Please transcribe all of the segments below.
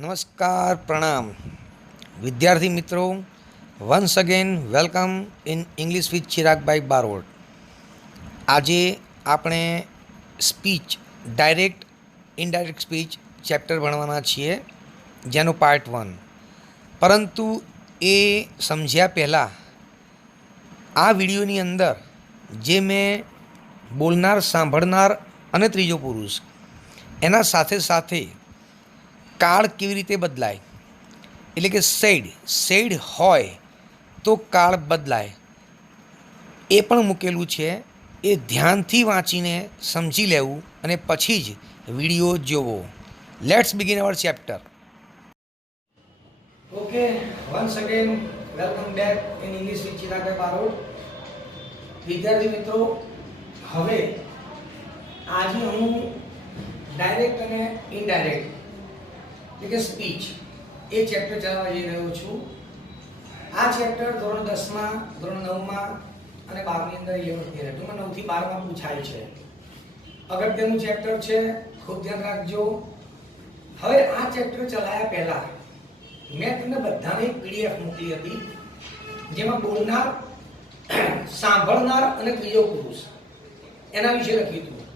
નમસ્કાર પ્રણામ વિદ્યાર્થી મિત્રો, once again welcome in English with ચિરાગભાઈ બારોટ. આજે આપણે speech, direct indirect speech chapter ભણવાના છીએ, જેનો પાર્ટ 1. પરંતુ એ સમજ્યા પહેલાં આ વિડીયોની અંદર જે મેં બોલનાર, સાંભળનાર અને ત્રીજો પુરુષ એના સાથે સાથે કાળ કેવી રીતે બદલાય, એટલે કે સેડ હોય તો કાળ બદલાય, એ પણ મૂકેલું છે. એ ધ્યાનથી વાંચીને સમજી લેવું અને પછી જ વિડીયો જોવો. Let's begin our chapter. Okay, once again welcome back in English with ચિરાગભાઈ બારોટ. વિદ્યાર્થી મિત્રો, હવે આજે હું ડાયરેક્ટ અને ઇનડાયરેક્ટ એટલે કે સ્પીચ એ ચેપ્ટર ચલાવવા જઈ રહ્યો છું. આ ચેપ્ટર ધોરણ 10માં, ધોરણ 9માં અને 12ની અંદર 11th પીરિયડ ટૂંકમાં 9 થી 12માં પૂછાય છે. અગત્યનું ચેપ્ટર છે, ખૂબ ધ્યાન રાખજો. હવે આ ચેપ્ટર ચલાવ્યા પહેલા મેં તમને બધાને એક પીડીએફ મોકલી હતી, જેમાં બોલનાર, સાંભળનાર અને ત્રીજો પુરુષ એના વિશે લખ્યું હતું.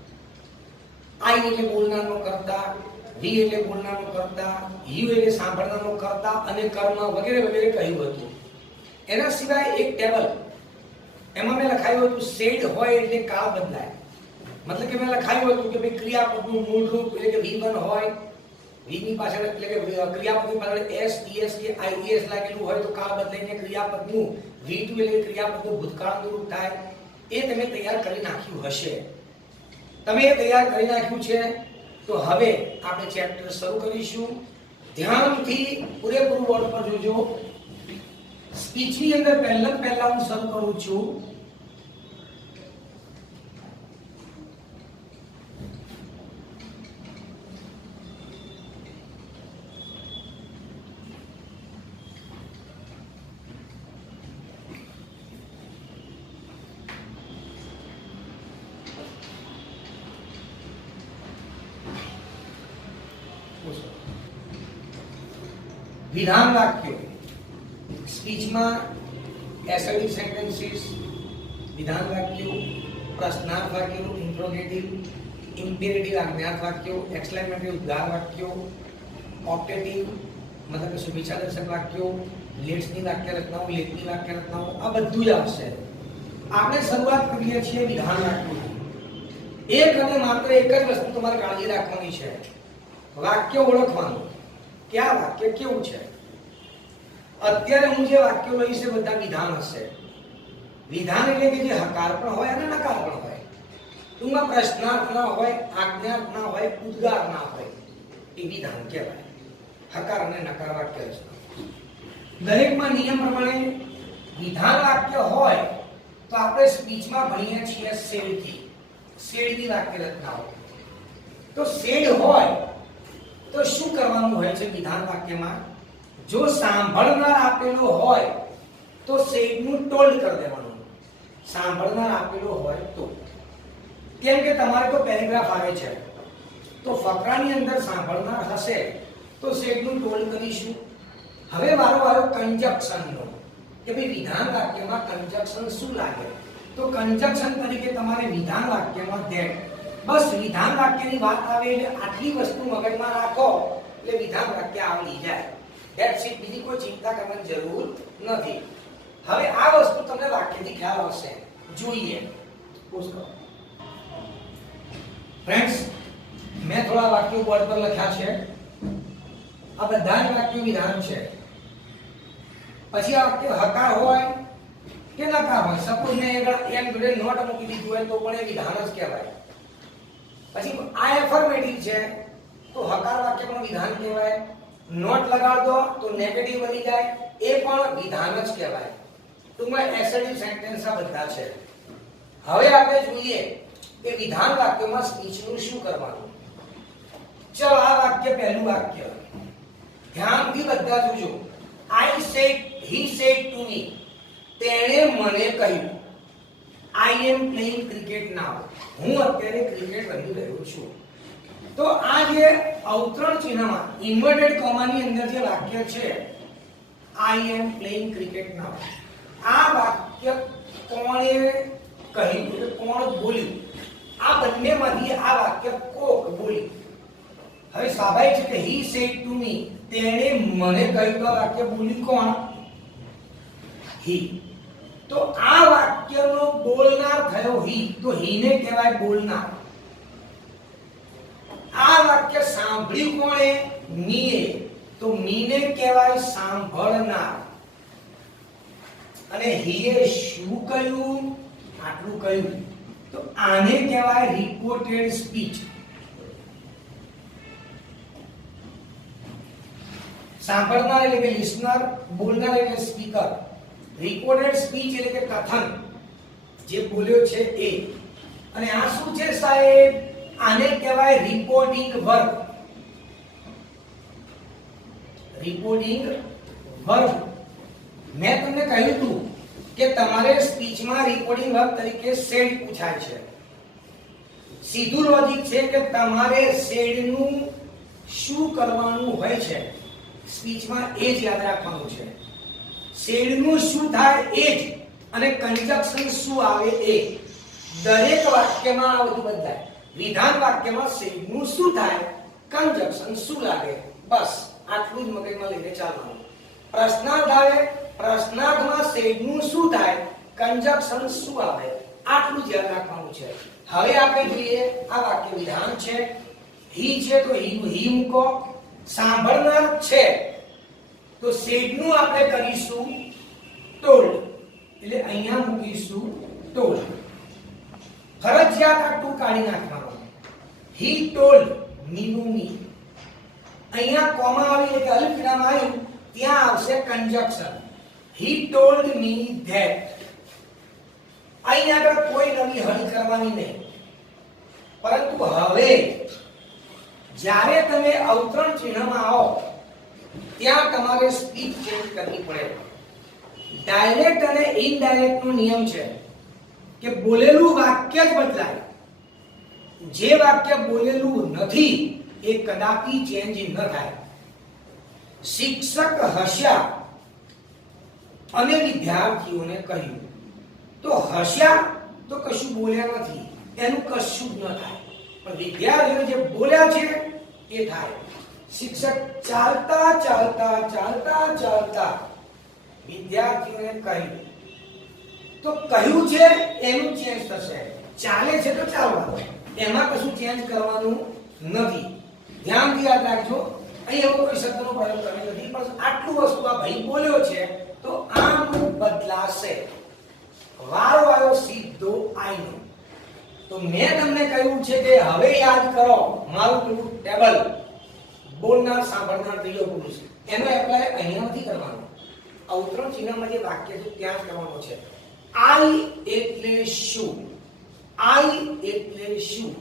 આઈ એટલે બોલનારનો કર્તા, વી એટલે બોલનારનો કર્તા, યુ એટલે સાંભળનારનો કર્તા અને કર્મ વગેરે વગેરે કહ્યું હતું. એના સિવાય એક ટેબલ એમાં મેં લખાયું હતું સેડ હોય એટલે કાળ બદલાય. મતલબ કે મેં લખાયું હતું કે ભાઈ ક્રિયાપદનું મૂળ રૂપ એટલે કે V1 હોય, V ની પાછળ એટલે કે ક્રિયાપદની પાછળ S, ES કે IES લાગેલું હોય તો કાળ બદલાઈને ક્રિયાપદનું V2 એટલે કે ક્રિયાપદનું ભૂતકાળનું રૂપ થાય. એ તમે તૈયાર કરી નાખ્યું હશે. તમે એ તૈયાર કરી નાખ્યું છે તો હવે આપણે ચેપ્ટર શરૂ કરીશું. ધ્યાનથી પૂરેપૂરું બોર્ડ પર જોજો. સ્પીચની અંદર પહેલા હું શરૂ કરું છું. વિધાન વાક્યો. સ્પીચમાં એસેડિક સેન્ટેન્સીસ, વિધાન વાક્યો, પ્રશ્નાર્થ વાક્યો, ઇન્ટ્રોગેટિવ, ઇમ્પેરેટિવ આજ્ઞાર્થ વાક્યો, એક્સક્લેમેટરી ઉદ્ગાર વાક્યો, ઓપ્ટેટિવ મતલબ કે શુભેચ્છાદર્શક વાક્યો, લેટ્સની વાક્ય રચનાઓ, લેખની વાક્ય રચનાઓ, આ બધું જ આવશે. આપણે શરૂઆત કરીએ છીએ વિધાન વાક્યોથી. એક અને માત્ર એક જ વસ્તુ તમારે કાળજી રાખવાની છે, વાક્ય ઓળખવાનું કે આ વાક્ય કેવું છે. અત્યારે હું જે વાક્યો લઈશ એ બધા વિધાન હશે. વિધાન એટલે કે જે હકાર પણ હોય અને નકાર પણ હોય. ટૂંકમાં પ્રશ્નાર્થ ના હોય, આજ્ઞાર્થ ના હોય, ઉદ્ગાર ના હોય, એ વિધાન કહેવાય. હકાર અને નકાર વાક્ય રચના. દરેકમાં નિયમ પ્રમાણે વિધાન વાક્ય હોય તો આપણે સ્પીચમાં ભણીએ છીએ સેડની વાક્ય રચનાઓ. તો સેડ હોય તો શું કરવાનું હોય છે વિધાન વાક્યમાં? જો સાંભળનાર આપેલો હોય તો સેડનું ટોલ્ડ કરી દેવાનું. સાંભળનાર આપેલો હોય તો, કેમ કે તમારે તો પેરેગ્રાફ આવે છે તો ફકરાની અંદર સાંભળનાર હશે તો સેડનું ટોલ્ડ કરીશું. હવે વારો કંજક્શનનો, કે ભાઈ વિધાન વાક્યમાં કંજક્શન શું લાગે? તો કંજક્શન તરીકે તમારે વિધાન વાક્યમાં ધેટ, બસ વિધાન વાક્યની વાત આવે એટલે આટલી વસ્તુ મગજમાં રાખો એટલે વિધાન વાક્ય આવડી જાય. That's it. બીજી કોઈ ચિંતા કરવાની જરૂર નથી. હવે આ વસ્તુ તમને વાક્યથી ખ્યાલ આવશે. જોઈએ. ફ્રેન્ડ્સ, મેં થોડા વાક્યો બોર્ડ પર લખ્યા છે. આ બધા જ વાક્યો વિધાન છે. પછી આ વાક્ય હકાર હોય કે નકાર હોય, સપોઝ મેં એક જોડે નોટ મૂકી દીધું હોય તો પણ એ વિધાન જ કહેવાય. પછી આ એફર્મેટિવ છે તો હકાર વાક્ય પણ વિધાન કહેવાય. નોટ લગાડ દો તો નેગેટિવ બની જાય, એ પણ વિધાન જ કહેવાય. ટૂંકમાં એસેડિક સેન્ટેન્સ આ બધા છે. હવે આપણે જોઈએ કે વિધાન વાક્યમાં સ્પીચનું શું કરવાનું. ચલો, આ વાક્ય પહેલું વાક્ય ધ્યાનથી બધા જોજો. I said, he said to me, તેણે મને કહ્યું. આઈ એમ પ્લેઇંગ ક્રિકેટ નાઉ, હું અત્યારે ક્રિકેટ રમી રહ્યો છું. તો આ જે અવતરણ ચિહ્નમાં ઇન્વર્ટેડ કોમાની અંદર જે વાક્ય છે આઈ એમ પ્લેઇંગ ક્રિકેટ નાઉ, આ વાક્ય કોણે કહ્યું કે કોણ બોલ્યું? આ બંનેમાંથી આ વાક્ય કોક બોલ્યું. હવે સ્વાભાવિક છે કે હી સેડ ટુ મી, તેણે મને કહ્યું. તો વાક્ય બોલ્યું કોણ? હી. તો આ વાક્યનો બોલનાર થયો હી, તો હીને કહેવાય બોલનાર. આ વાક્ય સાંભળ્યું કોણે? મીએ, તો મીને કહેવાય સાંભળનાર. અને હીએ શું કહ્યું? આટલું કહ્યું. તો આને કહેવાય રિપોર્ટેડ સ્પીચ. સાંભળનાર એટલે કે લિસનર, બોલનાર એટલે સ્પીકર. રિપોર્ટેડ સ્પીચ એટલે કે કથન, જે બોલ્યો છે એ. અને આ શું છે સાહેબ? આને કહેવાય રિપોર્ટિંગ વર્બ. Reporting verb. મેં તમને કહ્યું હતું કે તમારે સ્પીચમાં રિપોર્ટિંગ વર્બ તરીકે સેડ પૂછાય છે. સીધું લોજિક છે કે તમારે સેડનું શું કરવાનું હોય છે સ્પીચમાં, એ જ યાદ રાખવાનું છે. સેડનું શું થાય એ જ, અને કંજક્શન શું આવે એ. દરેક વાક્યમાં આ બધું બદલાય. વિધાન વાક્યમાં સેડનું શું થાય, કંજક્શન શું લાગે, બસ આટલું જ મગજમાં લઈને ચાલવાનું. પ્રશ્નાર્થ આવે, પ્રશ્નાર્થમાં સેડનું શું થાય, કંજક્શન શું આવે, આટલું જ યાદ રાખવાનું છે. હવે આપણે જોઈએ આ વાક્ય વિધાન છે. હી છે તો હીનું હી મૂકો. સાંભળનાર છે તો સેડનું આપણે કરીશું ટોલ્ડ, એટલે અહીંયા મૂકીશું ટોલ્ડ. ફરજિયાત આ ટુ કાઢી નાખવાનો. હી ટોલ્ડ મીનું મી. અહીંયા કોમા આવી એટલે અલ્પ વિરામ આવ્યું, ત્યાં આવશે conjunction. He told me that. અહીંયા આગળ કોઈ નવી હળી કરવાની નહીં. પરંતુ હવે જ્યારે તમે અવતરણ ચિહ્નમાં આવો ત્યાં તમારે સ્પીચ ચેન્જ કરવી પડે. ડાયરેક્ટ અને ઇનડાયરેક્ટ નો નિયમ છે કે બોલેલું વાક્ય જ બદલાય. જે વાક્ય બોલેલું નથી એ કદાપી ચેન્જ ન થાય. શિક્ષક હસ્યા અને વિદ્યાર્થીઓને કહ્યું. તો હસ્યા તો કશું બોલ્યા નથી, એનું કશું જ ન થાય. પણ વિદ્યાર્થીઓ જે બોલ્યા છે એ થાય. શિક્ષક ચાલતા ચાલતા ચાલતા ચાલતા વિદ્યાર્થીઓને કહ્યું. તો કહ્યું છે એનું ચેન્જ થશે. ચાલે છે તો ચાલવાનું, એમાં કશું ચેન્જ કરવાનું નથી. ધ્યાનથી યાદ રાખજો. અહીં એવો કોઈ શબ્દનો પ્રયોગ કર્યો નથી, પણ આટલું વસ્તુ આ ભાઈ બોલ્યો છે તો આમ બદલાશે. વારો આવ્યો સીધો આઈનો. તો મેં તમને કહ્યું છે કે હવે યાદ કરો મારું પેલું ટેબલ. બોલનાર સાંભળનાર ત્રીજો પુરુષ, એનો એપ્લાય અહીંયા નથી કરવાનો. અવતરણ ચિહ્નમાં જે વાક્ય છે ત્યાં જ કરવાનો છે. આઈ એટલે શું? આઈ એટલે શું?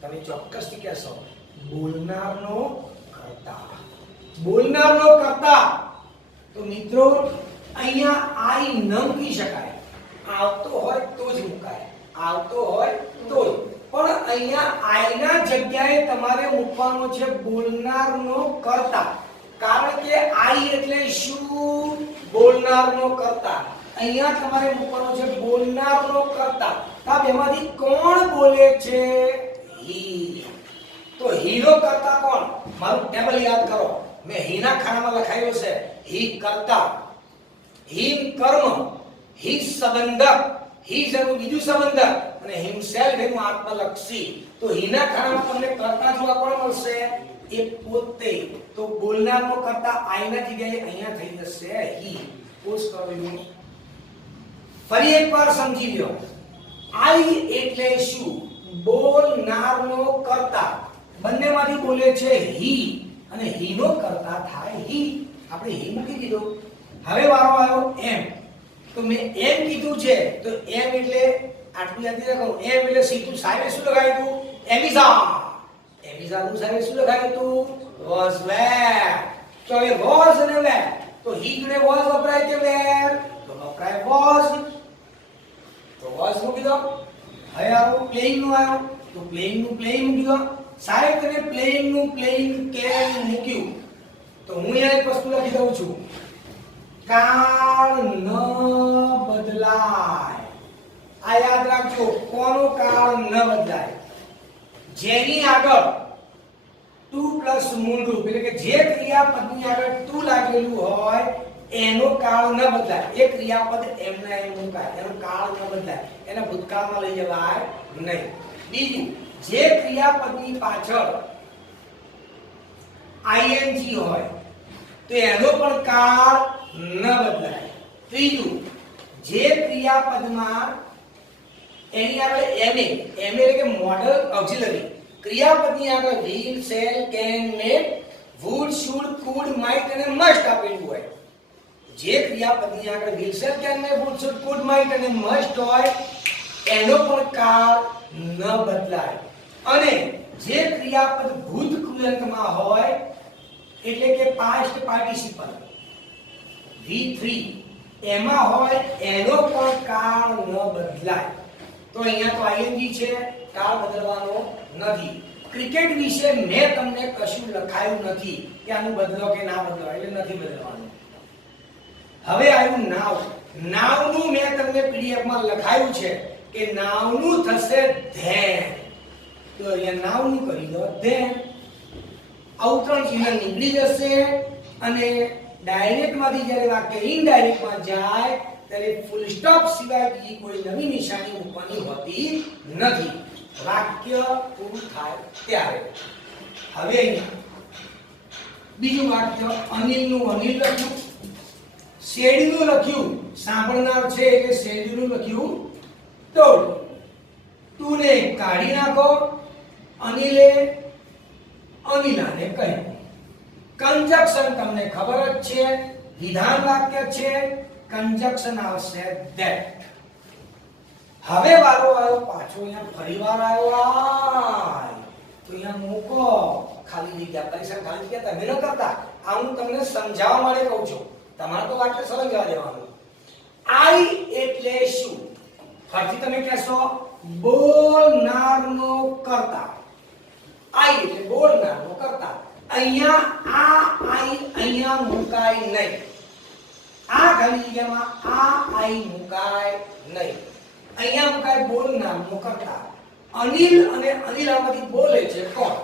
તમે ચોક્કસથી કહેશો બોલનારનો કર્તા. બોલનારનો કર્તા. તો મિત્રો અહીંયા આઈ ન મૂકી શકાય. આવતો હોય તો જ મુકાય. આવતો હોય તો જ. પણ અહીંયા આઈના જગ્યાએ તમારે મૂકવાનો છે બોલનારનો કર્તા. કારણ કે આઈ એટલે શું? બોલનારનો કર્તા. અહીંયા તમારે મૂકવાનો છે બોલનારનો કર્તા. આ બેમાંથી કોણ બોલે છે? હી. તો હીનો કર્તા કોણ? મારું ટેબલ યાદ કરો. મેં હીના ખાનામાં લખાયું છે હી કર્તા, હી કર્મ, હી સંબંધક, હી જેનું બીજું સંબંધક, અને હિમસેલ્ફ એનું આત્મલક્ષી. તો હીના ખાનામાં તમને કર્તા જોવા કોણ મળશે? એ પોતે. તો બોલનારનો કર્તા આઈના જગ્યાએ અહીંયા થઈ જશે હી. પોઝ કરો. ફરી એકવાર સમજી લો. આઈ એટલે શું? બોલનારનો કર્તા. બંનેમાંથી બોલે છે હી, અને હીનો કર્તા થાય હી. આપણે હી મૂકી દીધો. હવે વારો આવ્યો એમ. તો મેં એમ કીધું છે તો એમ એટલે આટલું યાદ રાખો. એમ એટલે સીધું સાહેબે શું લગાવ્યું હતું? એમિઝા. એમિઝાનું સાહેબે શું લગાવ્યું હતું? વોઝ વેર. તો એ વોઝ અને વેર. તો હી જોડે વોઝ વપરાય કે વેર? તો વપરાય વોઝ. તો વોઝ મૂકી દો. હવે આવો પ્લેઇંગ નું આવ્યો તો પ્લેઇંગ નું પ્લેઇંગ મૂકી દો. સાહેબ તમે પ્લેઇંગ નું પ્લેઇંગ કેન મૂક્યું તો હું અહીંયા એક વસ્તુ લખી દઉં છું, કાળ ન બદલાય. આ યાદ રાખજો, કોનો કાળ ન બદલાય? જેની આગળ ટુ પ્લસ મૂળરૂપ એટલે કે જે ક્રિયાપદની આગળ ટુ લાગેલું હોય એનો કાળ ન બદલાય. એ ક્રિયાપદ એમના એમ મુકાય, એનો કાળ ન બદલાય, એને ભૂતકાળમાં લઈ જવાય નહીં. બીજું, જે ક્રિયાપદની પાછળ આઈએનજી હોય તો એનો પણ કાળ ન બદલાય. ત્રીજું, જે ક્રિયાપદમાં એની આગળ એમ એટલે કે મોડલ ઓક્સિલરી ક્રિયાપદની આગળ will, shall, can, may, would, should, could, might અને must આપેલું હોય, જે ક્રિયાપદની આગળ will, shall, can, may, would, should, could, might અને must હોય એનો પણ કાળ ન બદલાય. અને જે ક્રિયાપદ ભૂત કૃદંતમાં હોય એટલે કે પાસ્ટ પાર્ટિસિપલ V3 એમાં હોય એનો પણ કાળ ન બદલાય. તો અહીંયા તો આઈએનજી છે, કાળ બદલવાનો નથી. ક્રિકેટ વિશે મેં તમને કશું લખાયું નથી કે આનું બદલો કે ના બદલો, એટલે નથી બદલવાનું. હવે આવ્યું નાવ. નાવનું મેં તમને પીડીએફ માં લખાયું છે કે નાવનું થશે ધેન. તો અહીંયા નાવનું કરી દો ધેન. અવતરણ ચિહ્ન નીકળી જશે અને ડાયરેક્ટ માંથી જ્યારે વાક્ય ઇનડાયરેક્ટ માં જાય ત્યારે ફૂલ સ્ટોપ સિવાય બીજી કોઈ નવી નિશાની મૂકવાની હોતી નથી. વાક્ય પૂરું થાય ત્યારે. હવે અહીંયા બીજું વાક્ય, અનિલનું અનિલ લખ્યું, શેરડીનું લખ્યું, સાંભળનાર છે એટલે શેરડીનું લખ્યું ટોળ. તુને કાઢી નાખો, અનિલે અનિલાને કહ્યું. કંજક્શન તમને ખબર જ છે, વિધાન વાક્ય છે, કંજક્શન આવશે that. હવે વારો આવ્યો પાછો અહીંયા ફરીવાર આવ્યો તો અહીંયા મૂકો ખાલી જગ્યા. પરીક્ષા ખાલી જગ્યા તમે ન કરતા, આ હું તમને સમજાવવા માટે કહું છું. તમારે તો વાક્ય સમજવા દેવાનું. આઈ એટલે શું? ફરીથી તમે કહેશો બોલનારનો કર્તા. આઈ એટલે બોલનારનો કર્તા. અહીંયા આ આઈ અહીંયા મુકાય નહીં. આ ખાલી જગ્યામાં આ આઈ મુકાય નહીં. અહીંયા મુકાય બોલનારનો કર્તા. અનિલ અને અનિલામાંથી બોલે છે કોણ?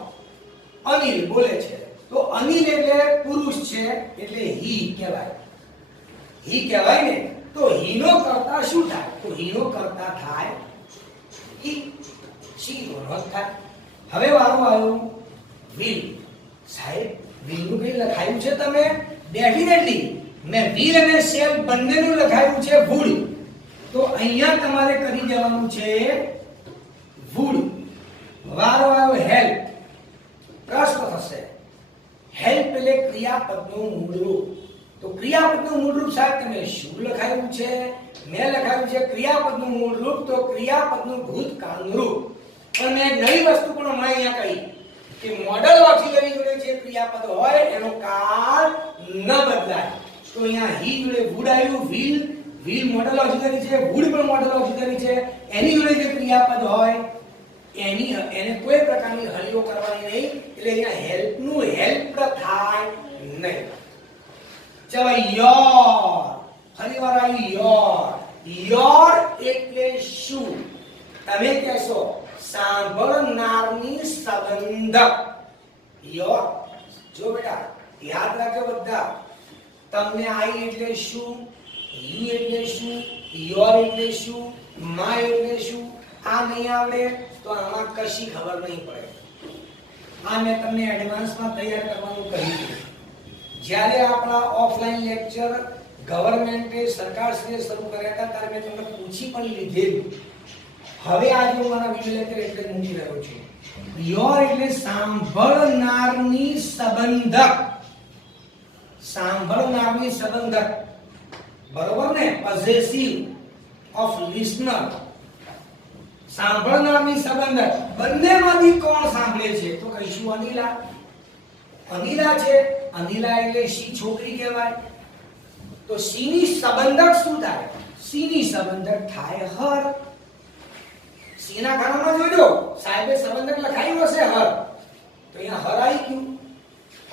અનિલ બોલે છે. તો અનિલ એટલે પુરુષ છે એટલે હી કહેવાય. હી કહેવાય ને, તો હીનો કર્તા શું થાય? તો હીનો કર્તા થાય હી. શી નો થાય. હવે વારો આવ્યો વિલ. સાહેબ વિલ નું કઈ લખાયું છે તમે? ડેફિનેટલી મેં વિલ અને શેલ બંનેનું લખાયું છે વુડ. તો અહીંયા તમારે કરી દેવાનું છે વુડ. વારો આવ્યો હેલ્પ. પ્રશ્ન થશે હેલ્પ એટલે ક્રિયાપદનું મૂળરૂપ. તો ક્રિયાપદનું મૂળરૂપ સાહેબ તમે શું લખાયું છે? મેં લખાયું છે ક્રિયાપદનું મૂળરૂપ તો ક્રિયાપદનું ભૂતકાળનું રૂપ. પણ મેં નવી વસ્તુ પણ હમણાં અહીંયા કહી કે મોડલ ઓક્સિલરી જોડે જે ક્રિયાપદ હોય એનો કાળ ન બદલાય. તો અહીંયા હી જોડે વુડ આવ્યું. વિલ, વિલ મોડલ ઓક્સિલરી છે, વુડ પણ મોડલ ઓક્સિલરી છે. એની જોડે જે ક્રિયાપદ હોય એને કોઈ પ્રકારની હળીઓ કરવાની નહીં. એટલે અહીંયા હેલ્પ નું હેલ્પ થાય નહીં. ચલો યોર. ફરીવાર આવ્યું યોર. યોર એટલે શું? તમે કહેશો સાંભળનારની સંબંધક. યોર. જો બેટા યાદ રાખજો બધા. તમને આઈ એટલે શું, યુ એટલે શું, યોર એટલે શું, મા એટલે શું, આ નહીં આવડે તો આમાં કશી ખબર નહીં પડે. આ મેં તમને એડવાન્સમાં તૈયાર કરવાનું કહ્યું છે. જ્યારે આપણા ઓફલાઈન લેક્ચર ગવર્નમેન્ટે સરકારશ્રીએ શરૂ કર્યા હતા ત્યારે મેં તમને પૂછી પણ લીધેલું. હવે આજે હું મારા વિડિયો લેક્ચર એટલે મૂકી રહ્યો છું. યોર એટલે સાંભળનારની સંબંધક. સાંભળનારની સંબંધક, બરોબર ને? Possessive of listener. સાંભળનારની સંબંધક. બંનેમાંથી કોણ સાંભળે છે? તો કહીશું અનિલા. અનિલા છે. અનિલા એટલે શી છોકરી કહેવાય. તો શી ની સંબંધક શું થાય? શી ની સંબંધક થાય હર. શી ના ખાનામાં જોજો સાહેબે સંબંધક લખાયું હશે હર. તો અહીંયા હર આવી ગયું.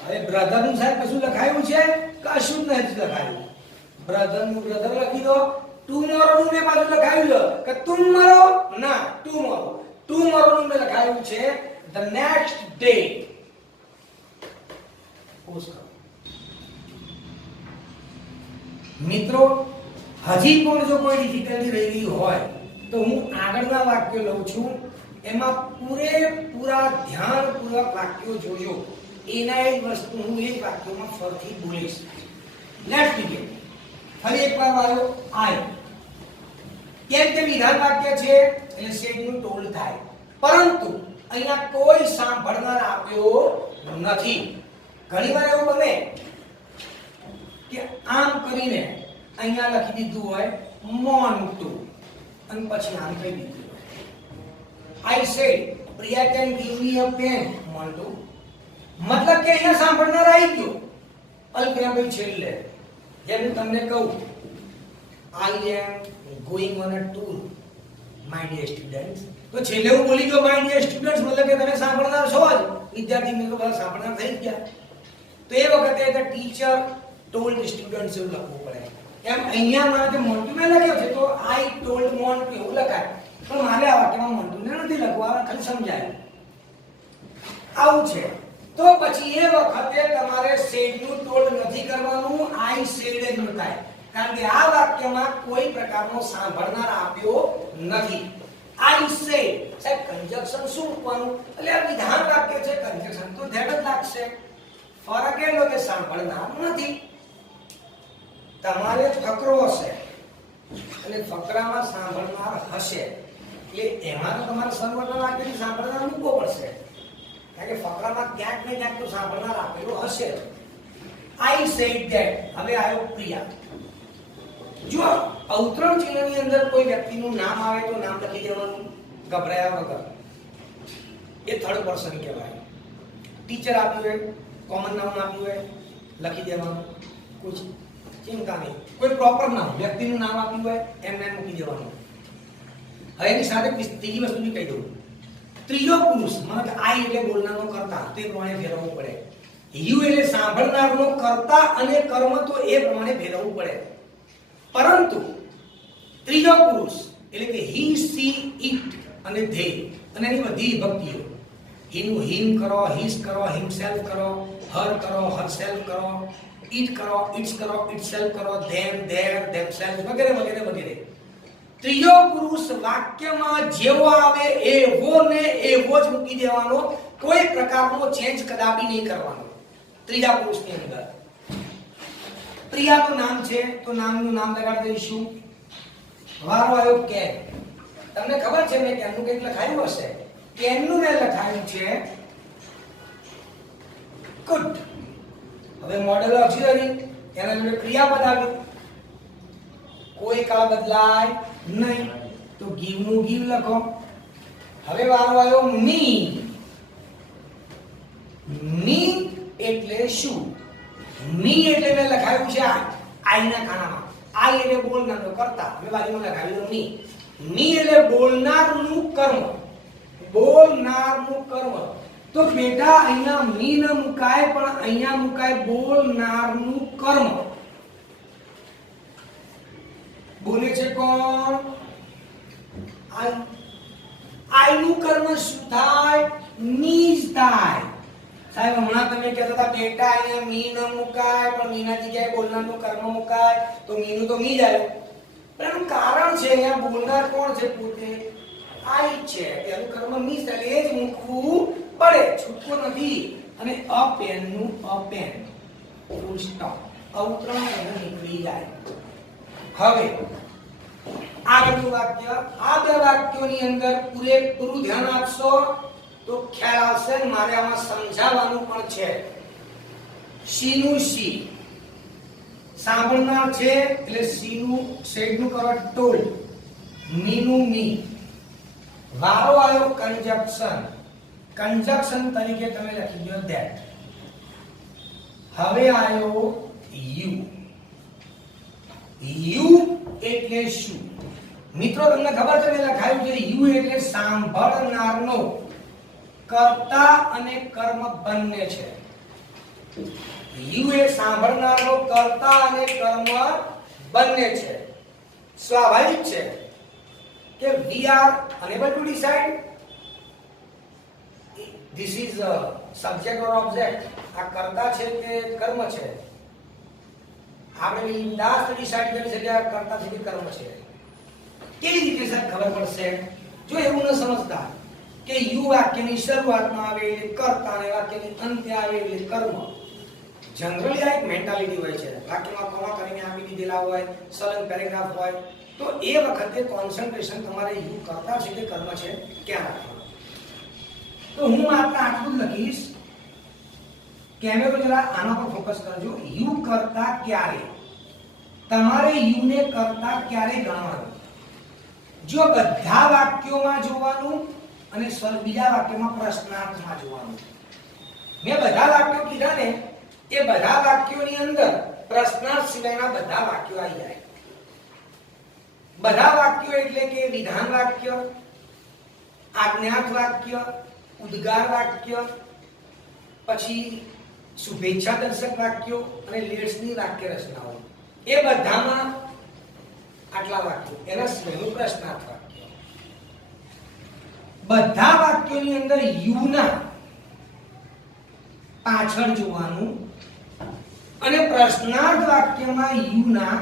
હવે બ્રધર નું સાહેબ કશું લખાયું છે? કશું જ નથી લખાયું. બ્રધર નું બ્રધર લખી દો. ટુમોરો નું મેં પાછું લખાયું છે કે ટુમોરો ના ટુમોરો. ટુમોરો નું મેં લખાયું છે ધ નેક્સ્ટ ડે. પોઝ કરો. મિત્રો હજી પણ જો કોઈ ડિફિકલ્ટી રહી ગઈ હોય તો હું આગળના વાક્યો લઉં છું, એમાં પૂરેપૂરા ધ્યાનપૂર્વક વાક્યો જોજો. એના એ વસ્તુ હું એક વાક્યોમાં ફરીથી બોલીશ. Let's begin. ફરી એકવાર વાળો આય. કેમ કે વિધાન વાક્ય છે એટલે સેડનું ટોલ થાય, પરંતુ અહીંયા કોઈ સાંભળનાર આપ્યો નથી. ઘણીવાર એવું બને કે આમ કરીને અહીંયા લખી દીધું હોય મોન્ટુ અને પછી આમ કહી દીધું હોય. I said Priya can give me a pen Montu. મતલબ કે અહીંયા સાંભળનાર આવી ગયો. અલ્પના ભાઈ છેલ્લે જેમ હું તમને કહું I am going on a tour my dear students, તો છેલ્લે હું બોલી ગયો my dear students, મતલબ કે તમે સાંભળનાર છો જ. વિદ્યાર્થી મિત્રો બધા સાંભળનાર થઈ ગયા. તો એ વખતે the teacher told the students એવું લખવું પડે. એમ અહીંયા મારે જે મોન્ટુ મેં લખ્યો છે તો I told મોન્ટુ એવું લખાય, પણ મારે આ વાક્યમાં મોન્ટુને નથી લખવું. આ ખાલી સમજાય આવું છે. તો પછી એ વખતે તમારે સેડનું ટોલ્ડ નથી કરવાનું, I said જ લખાય, કારણ કે આ વાક્યમાં કોઈ પ્રકારનો સાંભળનાર આપ્યો નથી. I said સાહેબ કંજક્શન શું મૂકવાનું? એટલે આ વિધાન વાક્ય છે, કંજક્શન તો ધ્યાન જ લાગશે. ફરક એટલો કે સાંભળનાર નથી. તમારે ફકરો હશે અને ફકરામાં સાંભળનાર હશે, એટલે એમાં તો તમારે સર્વનામ વાક્યથી સાંભળનાર મૂકવો પડશે, કારણ કે ફકરામાં ક્યાંક ને ક્યાંક તો સાંભળનાર આપેલું હશે. I said that. હવે આવ્યો પ્રિયા. જો અવતરણ ચિહ્નની અંદર કોઈ વ્યક્તિનું નામ આવે તો નામ લખી દેવાનું ગભરાયા વગર. એ થર્ડ પર્સન કહેવાય. ટીચર આપ્યું હોય, કોમન નામ આપ્યું હોય, લખી દેવાનું, કોઈ ચિંતા નહીં. કોઈ પ્રોપર નામ વ્યક્તિનું નામ આપ્યું હોય એમને મૂકી દેવાનું. હવે એની સાથે ત્રીજી વસ્તુ બી કહી દઉં. ત્રીજો પુરુષ મને કે આઈ એટલે બોલનારનો કર્તા, તે પ્રમાણે ફેરવવું પડે. યુ એટલે સાંભળનારનો કર્તા અને કર્મ, તો એ પ્રમાણે ફેરવવું પડે. પરંતુ ત્રીજો પુરુષ એટલે કે હી સી ઇટ અને ધે અને એની બધી વિભક્તિઓ. હીનું હિમ કરો, હિસ કરો, હિમસેલ્ફ કરો, હર કરો, હરસેલ્ફ કરો, ઇટ કરો, ઇટ્સ કરો, ઇટસેલ્ફ કરો, ધેમ, ધેર, ધેમસેલ્ફ વગેરે વગેરે વગેરે. ત્રીજો પુરુષ વાક્યમાં જેવો આવે એવો ને એવો જ મૂકી દેવાનો, કોઈ પ્રકારનો ચેન્જ કદાપી નહીં કરવાનો. ત્રીજા પુરુષની અંદર પ્રિયાનું નામ છે તો નામનું નામ લગાડી દઈશું. વારો આવ્યો કેન. તમને ખબર છે મેં કેનનું કંઈક લખાયું હશે. કેનનું મેં લખાયું છે કુડ. હવે મોડલ ઓક્સિલરી એના જોડે ક્રિયાપદ આવ્યું, કોઈ કાળ બદલાય નહીં, તો ગીવ નું ગીવ લખો. હવે વારો આવ્યો મી. મી એટલે શું? મી એટલે મેં લખાયું છે આઈ ના ખાનામાં. આઈ એટલે બોલનારનો કર્તા, મેં બાજુમાં લખાવ્યું મી. મી એટલે બોલનારનું કર્મ. બોલનારનું કર્મ. તો બેટા અહીંયા મી ન મુકાય, પણ અહીંયા મુકાય બોલનારનું કર્મ. બોલે છે કોણ? આઈ. આઈ નું કર્મ શું થાય? મી જ થાય. સાહેબ હમણાં તમે કહેતા હતા બેટા અહીંયા મી ન મુકાય, પણ મી ના જગ્યાએ બોલનારનું કર્મ મુકાય, તો મી નું તો મી જ આવ્યું. પણ એનું કારણ છે અહીંયા બોલનાર કોણ છે? પોતે આઈ છે. એનું કર્મ મી થાય, એ જ મૂકવું પડે, છૂટકો નથી. અને અપેન નું અપેન, ફૂલ સ્ટોપ, અવતરણ એને નીકળી જાય. હવે આગળનું વાક્ય. આ બે વાક્યોની અંદર પૂરેપૂરું ધ્યાન આપશો તો ખ્યાલ આવશે. મારે આમાં સમજાવવાનું પણ છે. સી નું સી સાંભળનાર છે એટલે સી નું સેડ નું કરો ટોલ્ડ. મી નું મી. વારો આવ્યો કંજક્શન. કંજક્શન તરીકે તમે લખી દો ધેટ. હવે આવ્યો યુ. યુ એટલે શું? મિત્રો તમને ખબર છે મેં લખાયું છે યુ એટલે સાંભળનારનો. કર્તા અને કર્મ બંને છે. યુ એ સાંભળનારનો કર્તા અને કર્મ બંને છે. સ્વાભાવિક છે કે we are unable to decide this is a subject or object. આ કર્તા છે કે કર્મ છે, આપણે બિંદાસ ડિસાઈડ કરી શકીએ આ કર્તા છે કે કર્મ છે. કેવી રીતે સર ખબર પડશે? જો એવું ન સમજતા કે યુ વાક્યની શરૂઆતમાં આવે એટલે કર્તા અને વાક્યની અંતે આવે એટલે કર્મ. જનરલી આ એક મેન્ટાલિટી હોય છે. વાક્યમાં કોમા કરીને આપી દીધેલા હોય, સલંગ પેરેગ્રાફ હોય, તો એ વખતે કોન્સન્ટ્રેશન તમારે યુ કર્તા છે કે કર્મ છે ક્યાં રાખવાનું. તો હું માત્ર આટલું જ લખીશ. કેમેરો જરા આના પર ફોકસ કરજો. યુ કરતા ક્યારે, તમારે યુ ને કરતા ક્યારે ગણવાનું. જો બધા વાક્યોમાં જોવાનું અને બીજા વાક્યમાં પ્રશ્નાર્થમાં જોવાનું. મેં બધા વાક્યો કીધા ને, એ બધા વાક્યોની અંદર પ્રશ્નાર્થ સિવાયના બધા વાક્યો આવી જાય. બધા વાક્યો એટલે કે વિધાન વાક્ય, આજ્ઞાર્થ વાક્ય, ઉદ્ગાર વાક્ય, પછી શુભેચ્છા દર્શક વાક્યો અને લેટ્સની વાક્ય રચનાઓ, એ બધામાં આટલા વાક્યો. એના સિવાયનું પ્રશ્નાર્થ વાક્ય. બધા વાક્યોની અંદર યુ ના પાછળ જોવાનું અને પ્રશ્નાર્થ વાક્યમાં યુ ના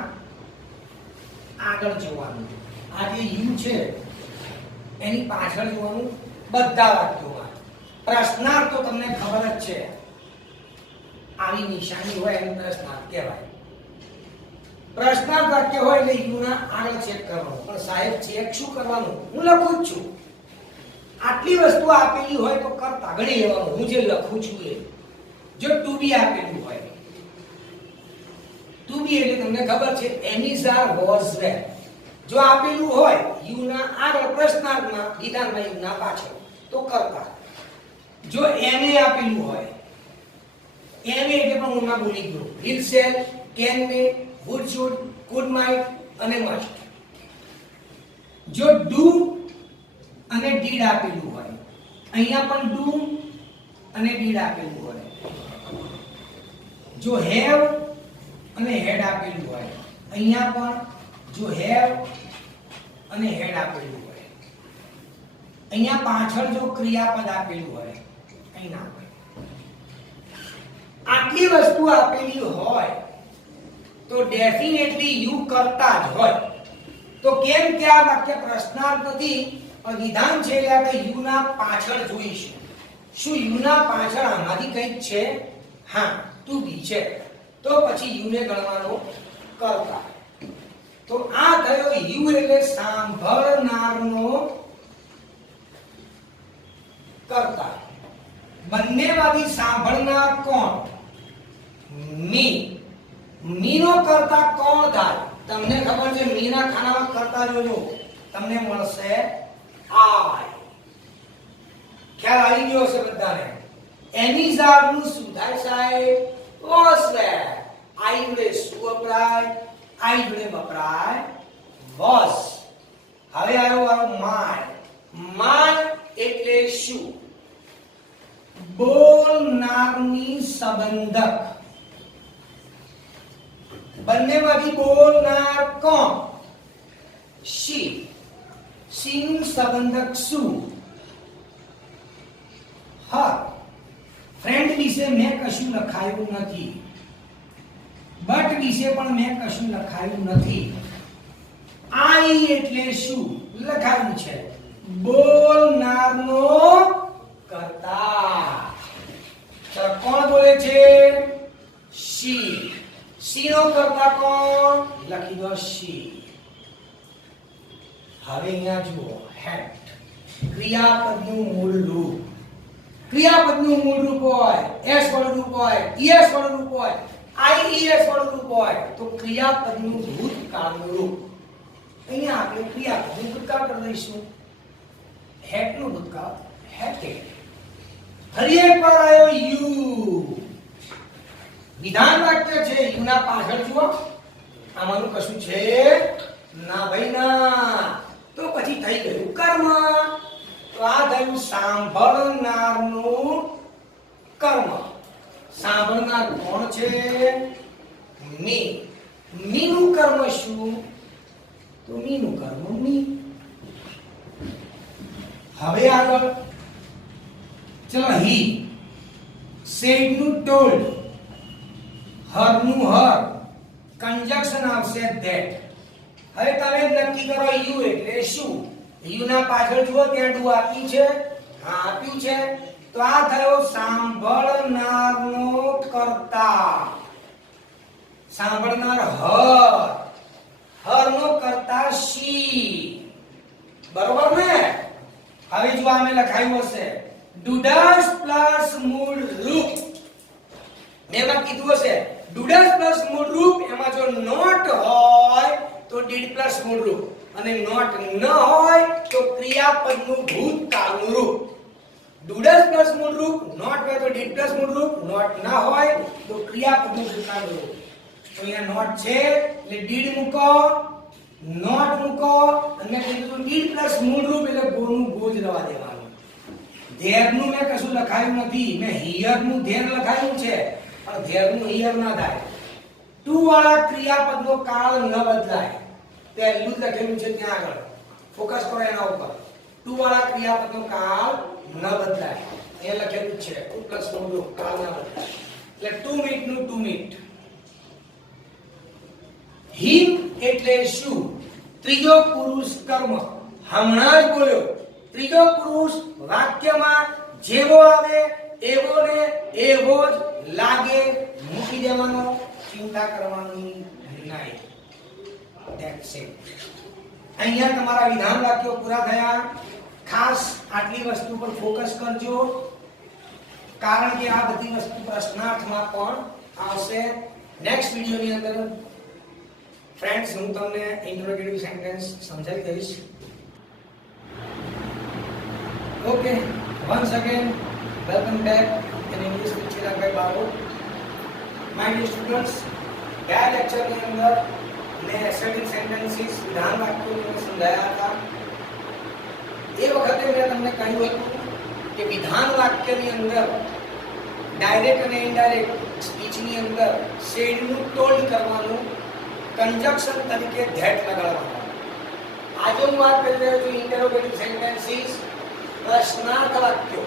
આગળ જોવાનું. આ જે યુ છે એની પાછળ જોવાનું બધા વાક્યોમાં. પ્રશ્નાર્થ તો તમને ખબર જ છે, આવી નિશાની હોય એને પ્રશ્નાર્થ કહેવાય. પ્રશ્નાર્થ વાક્ય હોય એટલે યુ ના આગળ ચેક કરવાનું. પણ સાહેબ ચેક શું કરવાનું? હું લખું જ છું. આટલી વસ્તુ આપેલી હોય તો કરતા ગણી લેવાનું. હું જે લખું છું એ જો ટુ બી આપેલું હોય, ટુ બી એટલે તમને ખબર છે એમિઝાર વોઝ વેર. જો આપેલું હોય યુ ના આગળ પ્રશ્નાર્થમાં, વિધાનમાં યુ ના પાછળ, તો કરતા. જો એને આપેલું હોય, એને એટલે પણ હું ના બોલી ગયો, will shall, can may, would should, could might અને મસ્ટ. જો ડુ અને ડીડ આપેલું હોય, અહીંયા પણ ડુ અને ડીડ આપેલું હોય. જો હેવ અને હેડ આપેલું હોય, અહીંયા પણ જો હેવ અને હેડ આપેલું હોય. અહીંયા પાછળ જો ક્રિયાપદ આપેલું હોય, અહીં ના હોય. આટલી વસ્તુ આપેલી હોય તો ડેફિનેટલી યુ કરતા જ હોય. તો કેમ કે આ વાક્ય પ્રશ્નાર્થ નથી પણ વિધાન છે એટલે આપણે યુ ના પાછળ જોઈશું. શું યુ ના પાછળ આમાંથી કંઈક છે? હા, ટુ બી છે. તો પછી યુ ને ગણવાનો કરતા. તો આ થયો યુ એટલે સાંભળનારનો કરતા. બંનેમાંથી સાંભળનાર કોણ? મી. મી નો કરતા કોણ થાય? તમને ખબર છે મી ના ખાનામાં કરતા જોજો, તમને મળશે આય. ખ્યાલ આવી ગયો હશે બધાને. એમિઝાર નું શું થાય સાહેબ? વોઝ વેર. આઈ જોડે શું વપરાય? આઈ જોડે વપરાય વોઝ. હવે આવ્યો વારો માય. માય એટલે શું? બોલનારની સંબંધક. બંનેમાંથી બોલનાર કોણ? શી. શી નું સંબંધક શું? હર. ફ્રેન્ડ વિશે મેં કશું લખાયું નથી, બટ વિશે પણ મેં કશું લખાયું નથી. આઈ એટલે શું? લખાયું છે બોલનારનો કરતા. ચલો કોણ બોલે છે? શી. શી નો કરતા કોણ? લખી દો શી. હવે અહીંયા જુઓ હેડ. ક્રિયાપદનું મૂળ રૂપ. ક્રિયાપદનું મૂળ રૂપ હોય, એસ વાળું રૂપ હોય, ઈએસ વાળું રૂપ હોય, આઈઈએસ વાળું રૂપ હોય તો ક્રિયાપદનું ભૂતકાળનું રૂપ. અહીંયા આપણે ક્રિયાપદનું ભૂતકાળ કરી દઈશું. હેડનું ભૂતકાળ હેડ. ફરી એકવાર આવ્યો યુ. વિધાન વાક્ય છે, યુ ના પાછળ જુઓ. આમાંનું કશું છે ના ભાઈ ના. તો પછી થઈ ગયું કર્મ. તો આ થયું સાંભળનારનું કર્મ. સાંભળનાર કોણ છે? મી. મીનું કર્મ શું? તો મીનું કર્મ મી. હવે આગળ ચલો હી, સેડ નું ટોલ્ડ, હર નું હર, કંજક્શન આવશે ધેટ. હવે તમે નક્કી કરો યુ એટલે શું? યુ ના પાછળ જુઓ ત્યાં ડુ આપ્યું છે. હા આપ્યું છે. તો આ થયો સાંભળનારનો કર્તા. સાંભળનાર હર, હર નો કર્તા શી. બરોબર ને? હવે જો આમે લખાયું હશે ડુડસ પ્લસ મૂળ રૂપ. મેં એમાં કીધું હશે ડુડસ પ્લસ મૂળ રૂપ, એમાં જો નોટ હોય તો ડીડ પ્લસ મૂળ રૂપ, અને નોટ ન હોય તો ક્રિયાપદનું ભૂતકાળનું રૂપ. ડુડસ પ્લસ મૂળ રૂપ, નોટ હોય તો ડીડ પ્લસ મૂળ રૂપ, નોટ ના હોય તો ક્રિયાપદનું ભૂતકાળનું રૂપ. તો અહીંયા નોટ છે એટલે ડીડ મૂકો, નોટ મૂકો, અને કીધું ડીડ પ્લસ મૂળ રૂપ એટલે ગોનું ગોજ રવા દેવાનું. ધેર નું મેં કશું લખાયું નથી, મેં હિયર નું ધેર લખાયું છે, પણ ધેર નું હિયર ના થાય. ટુ વાળા ક્રિયાપદનો કાળ ન બદલાય. પહેલું જ લખેલું છે ત્યાં આગળ, ફોકસ કરો એના ઉપર. ટુ વાળા ક્રિયાપદનો કાળ ન બદલાય. એ લખેલું છે ટુ પ્લસ મૂળ રૂપ, કાળ ન બદલાય. એટલે 2 મિનિટ નું 2 મિનિટ. હિમ એટલે શું? ત્રીજો પુરુષ કર્મ. હમણાં જ બોલ્યો, ત્રીજો પુરુષ વાક્યમાં જેવો આવે એવો ને એવો જ લાગે, મૂકી દેવાનો, ચિંતા કરવાની નહીં. That's it. અહીંયા તમારા વિધાન વાક્યો પૂરા થયા. ખાસ આટલી વસ્તુ પર ફોકસ કરજો, કારણ કે આ બધી વસ્તુ પ્રશ્નાર્થમાં પણ આવશે. નેક્સ્ટ વિડિયોની અંદર ફ્રેન્ડ્સ હું તમને ઇન્ટ્રોગેટિવ સેન્ટેન્સ સમજાવી દઈશ. Okay, once again welcome back in English with Chiragbhai Baro. My dear students, ગયા લેક્ચરની અંદર મેં એસેટિવ સેન્ટેન્સીસ વિધાન વાક્યો સમજાયા હતા. એ વખતે મેં તમને કહ્યું હતું કે વિધાન વાક્યની અંદર ડાયરેક્ટ અને ઇનડાયરેક્ટ સ્પીચની અંદર શેડનું ટોલ્ડ કરવાનું, કંજક્શન તરીકે ધેટ લગાડવાનું. આજે હું વાત કરી રહ્યો છું ઇન્ટરોગેટિવ સેન્ટેન્સીસ, પ્રશ્નાર્થ વાક્યો.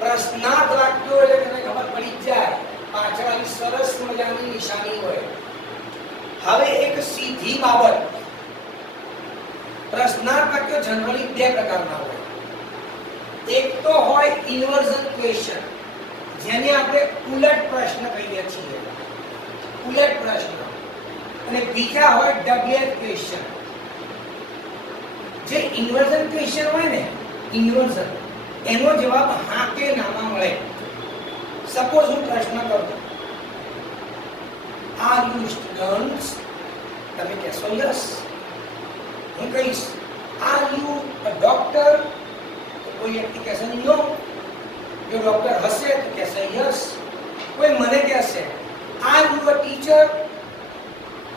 પ્રશ્નાર્થ વાક્યો એટલે તમને ખબર પડી જ જાય, પાછળ આવી સરસ મજાની નિશાની હોય. હવે એક સીધી બાબત, પ્રશ્નાર્થ વાક્યો જનરલી બે પ્રકારના હોય. એક તો હોય ઇન્વર્ઝન ક્વેશ્ચન, જેને આપણે ઉલટ પ્રશ્ન કહીએ છીએ, ઉલટ પ્રશ્ન. અને બીજા હોય ડબલ ક્વેશ્ચન. જે ઇન્વર્ઝન ક્વેશ્ચન હોય ને, ઇન્વર્ઝન, એનો જવાબ હા કે નામાં મળે. સપોઝ હું પ્રશ્ન કરું, આર યુ સ્ટુડન્ટ્સ? તમે કહેશો યસ. હું કહીશ આર યુ અ ડોક્ટર? તો કોઈ વ્યક્તિ કહેશે નો. જો ડોક્ટર હશે તો કહેશે યસ. કોઈ મને કહેશે આર યુ અ ટીચર?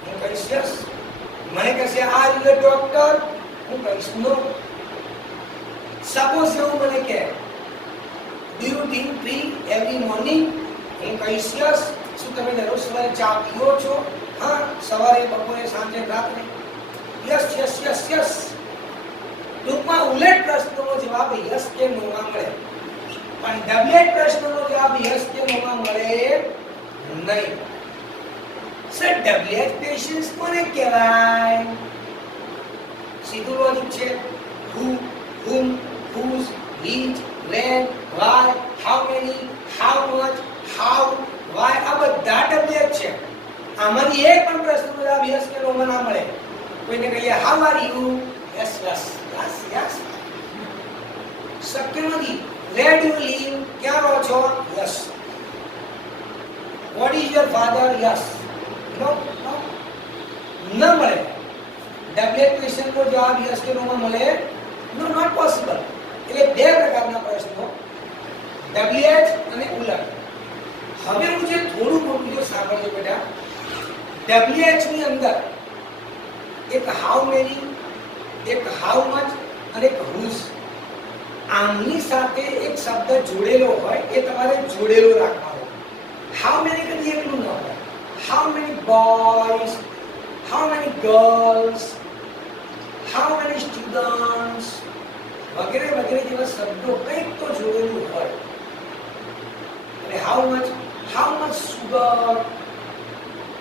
હું કહીશ યસ. મને કહેશે આર યુ અ ડોક્ટર? હું કહીશ નો. સપોઝ એવું મને કહે do you drink tea every morning? હું કહીશ યસ. શું તમે દરરોજ સવારે ચા પીઓ છો? હા, સવારે, બપોરે, સાંજે, રાત્રે. Yes yes yes yes. ટૂંકમાં ઉલટ પ્રશ્નનો જવાબ યસ કે નો માં મળે, પણ ડબલ પ્રશ્નનો જવાબ યસ કે નો માં મળે નહીં. સર ડબલ ક્વેશ્ચન્સ કોને કહેવાય? સીધું લોજિક છે. who, whom, whose, which, when, why, how many, how much, how, why, આ બધા ડબલ છે. આમાંથી એક પણ પ્રશ્નનો જવાબ યસ કે નો માં ના મળે. કોઈને કહીએ how are you? Yes yes yes yes. શક્ય નથી. Where do you live? ક્યાં રહો છો? Yes. What is your father? Yes. No no, ન મળે. ડબલ ક્વેશ્ચનનો જવાબ યસ કે નો માં મળે? નો, નોટ પોસિબલ. એટલે બે પ્રકારના પ્રશ્નો, ડબલ અને ઉલટ. હવે હું જે થોડું મોટું સાંભળજો બેટા. ડબલ ની અંદર એક હાઉ મેની, એક હાઉ મચ અને એક હુઝ. આમની સાથે એક શબ્દ જોડેલો હોય એ તમારે જોડેલો રાખવાનો. હાઉ મેની કદી એટલું ન હોય. How many boys, how many girls, how many students વગેરે વગેરે જેવા શબ્દો કંઈક તો જોડેલું હોય. અને how much sugar,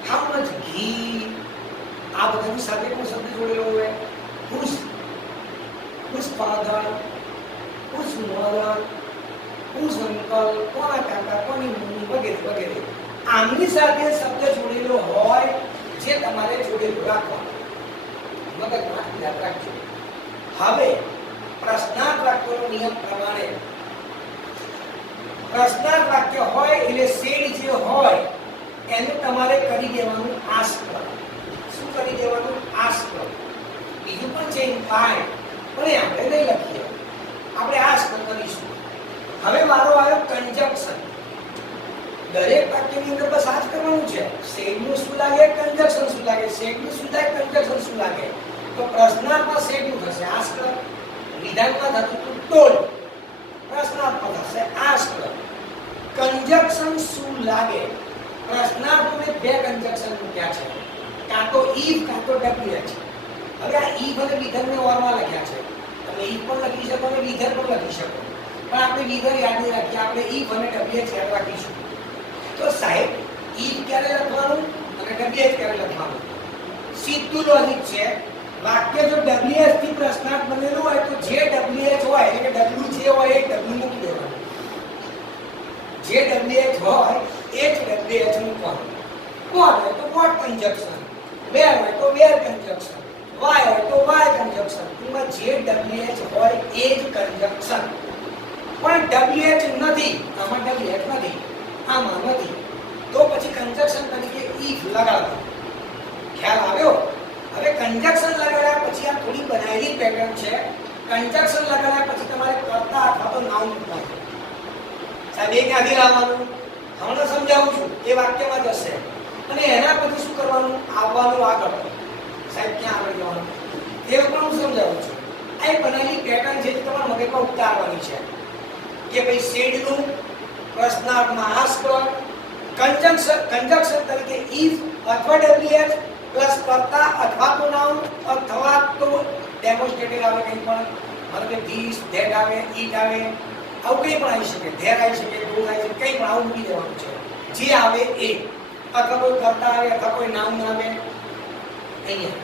how much ઘી, આ બધાની સાથે પણ શબ્દ જોડેલો હોય. whose father, whose mother, whose uncle, કોના કાકા, કોની મમ્મી વગેરે વગેરે આમની સાથે શબ્દ જોડેલો હોય જે તમારે જોડેલો રાખવાનો. મગજમાં યાદ રાખજો. હવે પ્રશ્નાર્થ વાક્યનો નિયમ પ્રમાણે પ્રશ્નાર્થ વાક્ય હોય એટલે શેડ જે હોય એને તમારે કરી દેવાનું આસ્ક. શું કરી દેવાનું? આસ્ક. બીજું પણ છે ઇન્ફાઇન, પણ આપણે નહીં લખીએ, આપણે આસ્ક કરીશું. હવે મારો આવ્યો કંજક્શન. દરેક વાક્યની અંદર બસ આ જ કરવાનું છે. શેડનું શું લાગે, કંજક્શન શું લાગે, શેડનું શું થાય, કંજક્શન શું લાગે. તો પ્રશ્નાર્થમાં શેડનું થશે આસ્ક, વિધાનમાં થતું હતું ટોલ્ડ, પ્રશ્નાર્થમાં થશે આસ્ક. કંજક્શન શું લાગે? પ્રશ્નાર્થમાં બે કંજક્શન મૂક્યા છે, કાં તો ઇફ કાં તો ડબ્લ્યુએચ. હવે આ ઇફ અને વિધાનને ઓરમાં લખ્યા છે. તમે ઇફ પણ લખી શકો અને વિધાન પણ લખી શકો, પણ આપણે વિધાન યાદ નહીં રાખીએ, આપણે ઇફ અને ડબ્લ્યુએચ યાદ રાખીશું. તો સાહેબ ઇફ ક્યારે લખવાનું અને ડબ્લ્યુએચ ક્યારે લખવાનું? સીધું લોજિક છે. વાક્ય જો ડબ્લ્યુએચ થી પ્રશ્નાર્થ બનેલું હોય તો જે ડબ્લ્યુએચ હોય એટલે કે ડબ્લ્યુ જે હોય એ ડબ્લ્યુ મૂકી દેવાનું. જે ડબ્લ્યુએચ હોય એ જ ડબ્લ્યુએચ મૂકવાનું. વોટ હોય તો વોટ કંજક્શન, વેર હોય તો વેર કંજક્શન, વાય હોય તો વાય કંજક્શન. એમાં જે ડબ્લ્યુએચ હોય એ જ કંજક્શન. પણ ડબ્લ્યુએચ નથી, આમાં ડબ્લ્યુએચ નથી, આમાં નથી, તો પછી કંજક્શન તરીકે ઇફ લગાડો. ખ્યાલ આવ્યો? હવે કંજક્શન લગાડ્યા પછી આ થોડી બનાવેલી પેટર્ન છે. કંજક્શન લગાડ્યા પછી તમારે કર્તા અથવા તો નાઉન મૂકવાનું. સાહેબ એ ક્યાંથી લાવવાનું? હમણાં સમજાવું છું, એ વાક્યમાં જશે. અને એના પછી શું કરવાનું? આવવાનું આગળ. સાહેબ ક્યાં આગળ જવાનું એ પણ હું સમજાવું છું. આ એક બનાવેલી પેટર્ન છે જે તમારા મગજમાં ઉતારવાની છે કે ભાઈ શેડનું પ્રશ્નાર્થમાં આસ્ક, કંજક્શન તરીકે ઇફ અથવા ડબ્લ્યુએચ પ્લસ કર્તા અથવા તો નાઉન અથવા તો ડેમોન્સ્ટ્રેટિવ આવે કંઈ પણ, મતલબ કે ધીસ, ધેટ આવે, ઈટ આવે, આવું કંઈ પણ આવી શકે, ધેર આવી શકે, ધોધ આવી શકે, કંઈ પણ આવું મૂકી દેવાનું છે. જે આવે એ, અથવા કોઈ કર્તા આવે અથવા કોઈ નાઉન આવે અહીંયા,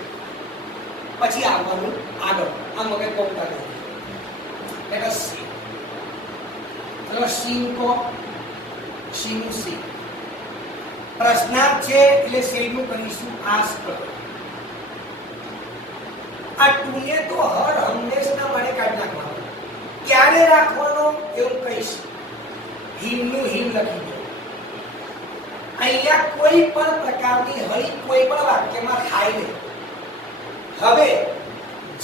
પછી આવવાનું આગળ. આ મગજ કોમતા દે. Let S C. ચલો સિંકો, સિંસી. પ્રશ્નાર્થ છે એટલે શેડનું કરીશું આસ્ક. આ ટુને તો હર હંમેશના માટે કાઢી નાખવાનો. ક્યારે રાખવાનો એવું કહીશ. હિમનું હિમ લખી દો. અહીંયા કોઈ પણ પ્રકારની હળી કોઈ પણ વાક્યમાં થાય નહીં. હવે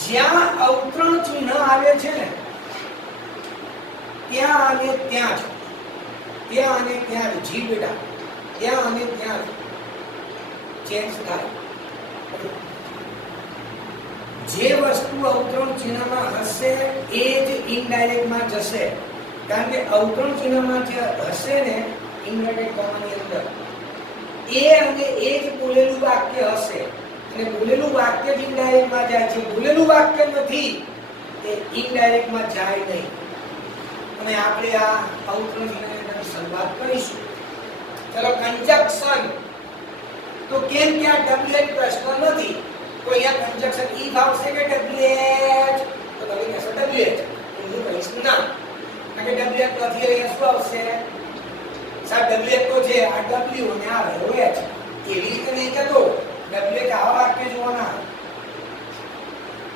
જ્યાં અવતરણ ચિહ્ન આવે છે ને ત્યાં અને ત્યાં જ, ત્યાં અને ત્યાં જ, જી બેટા, ત્યાં અને ત્યાં ચેન્જ થાય. જે વસ્તુ અવતરણ ચિહ્નમાં હશે એ જ ઇનડાયરેક્ટમાં જશે. કારણ કે અવતરણ ચિહ્નમાં જે હશે ને ઇન્વર્ટેડ કોમાની અંદર એ અને એ જ બોલેલું વાક્ય હશે. અને બોલેલું વાક્ય જ ઇનડાયરેક્ટમાં જાય છે. બોલેલું વાક્ય નથી એ ઇનડાયરેક્ટમાં જાય નહીં. અને આપણે આ અવતરણ ચિહ્નની શરૂઆત કરીશું. ચલો કંજક્શન. તો કેમ કે આ ડબ્લ્યુએચ પ્રશ્ન નથી તો અહીંયા કંજક્શન ઇફ આવશે કે ડબ્લ્યુએચ? તો તમે કહેશો ડબ્લ્યુએચ. હું કહીશ ના, કારણ કે ડબ્લ્યુએચ નથી. અહીંયા શું આવશે? સાહેબ ડબ્લ્યુએચ તો છે, આ ડબ્લ્યુ અને આ રહ્યો એચ. એવી રીતે નહીં કહેતો. ડબ્લ્યુએચ આવા વાક્ય જોવાના.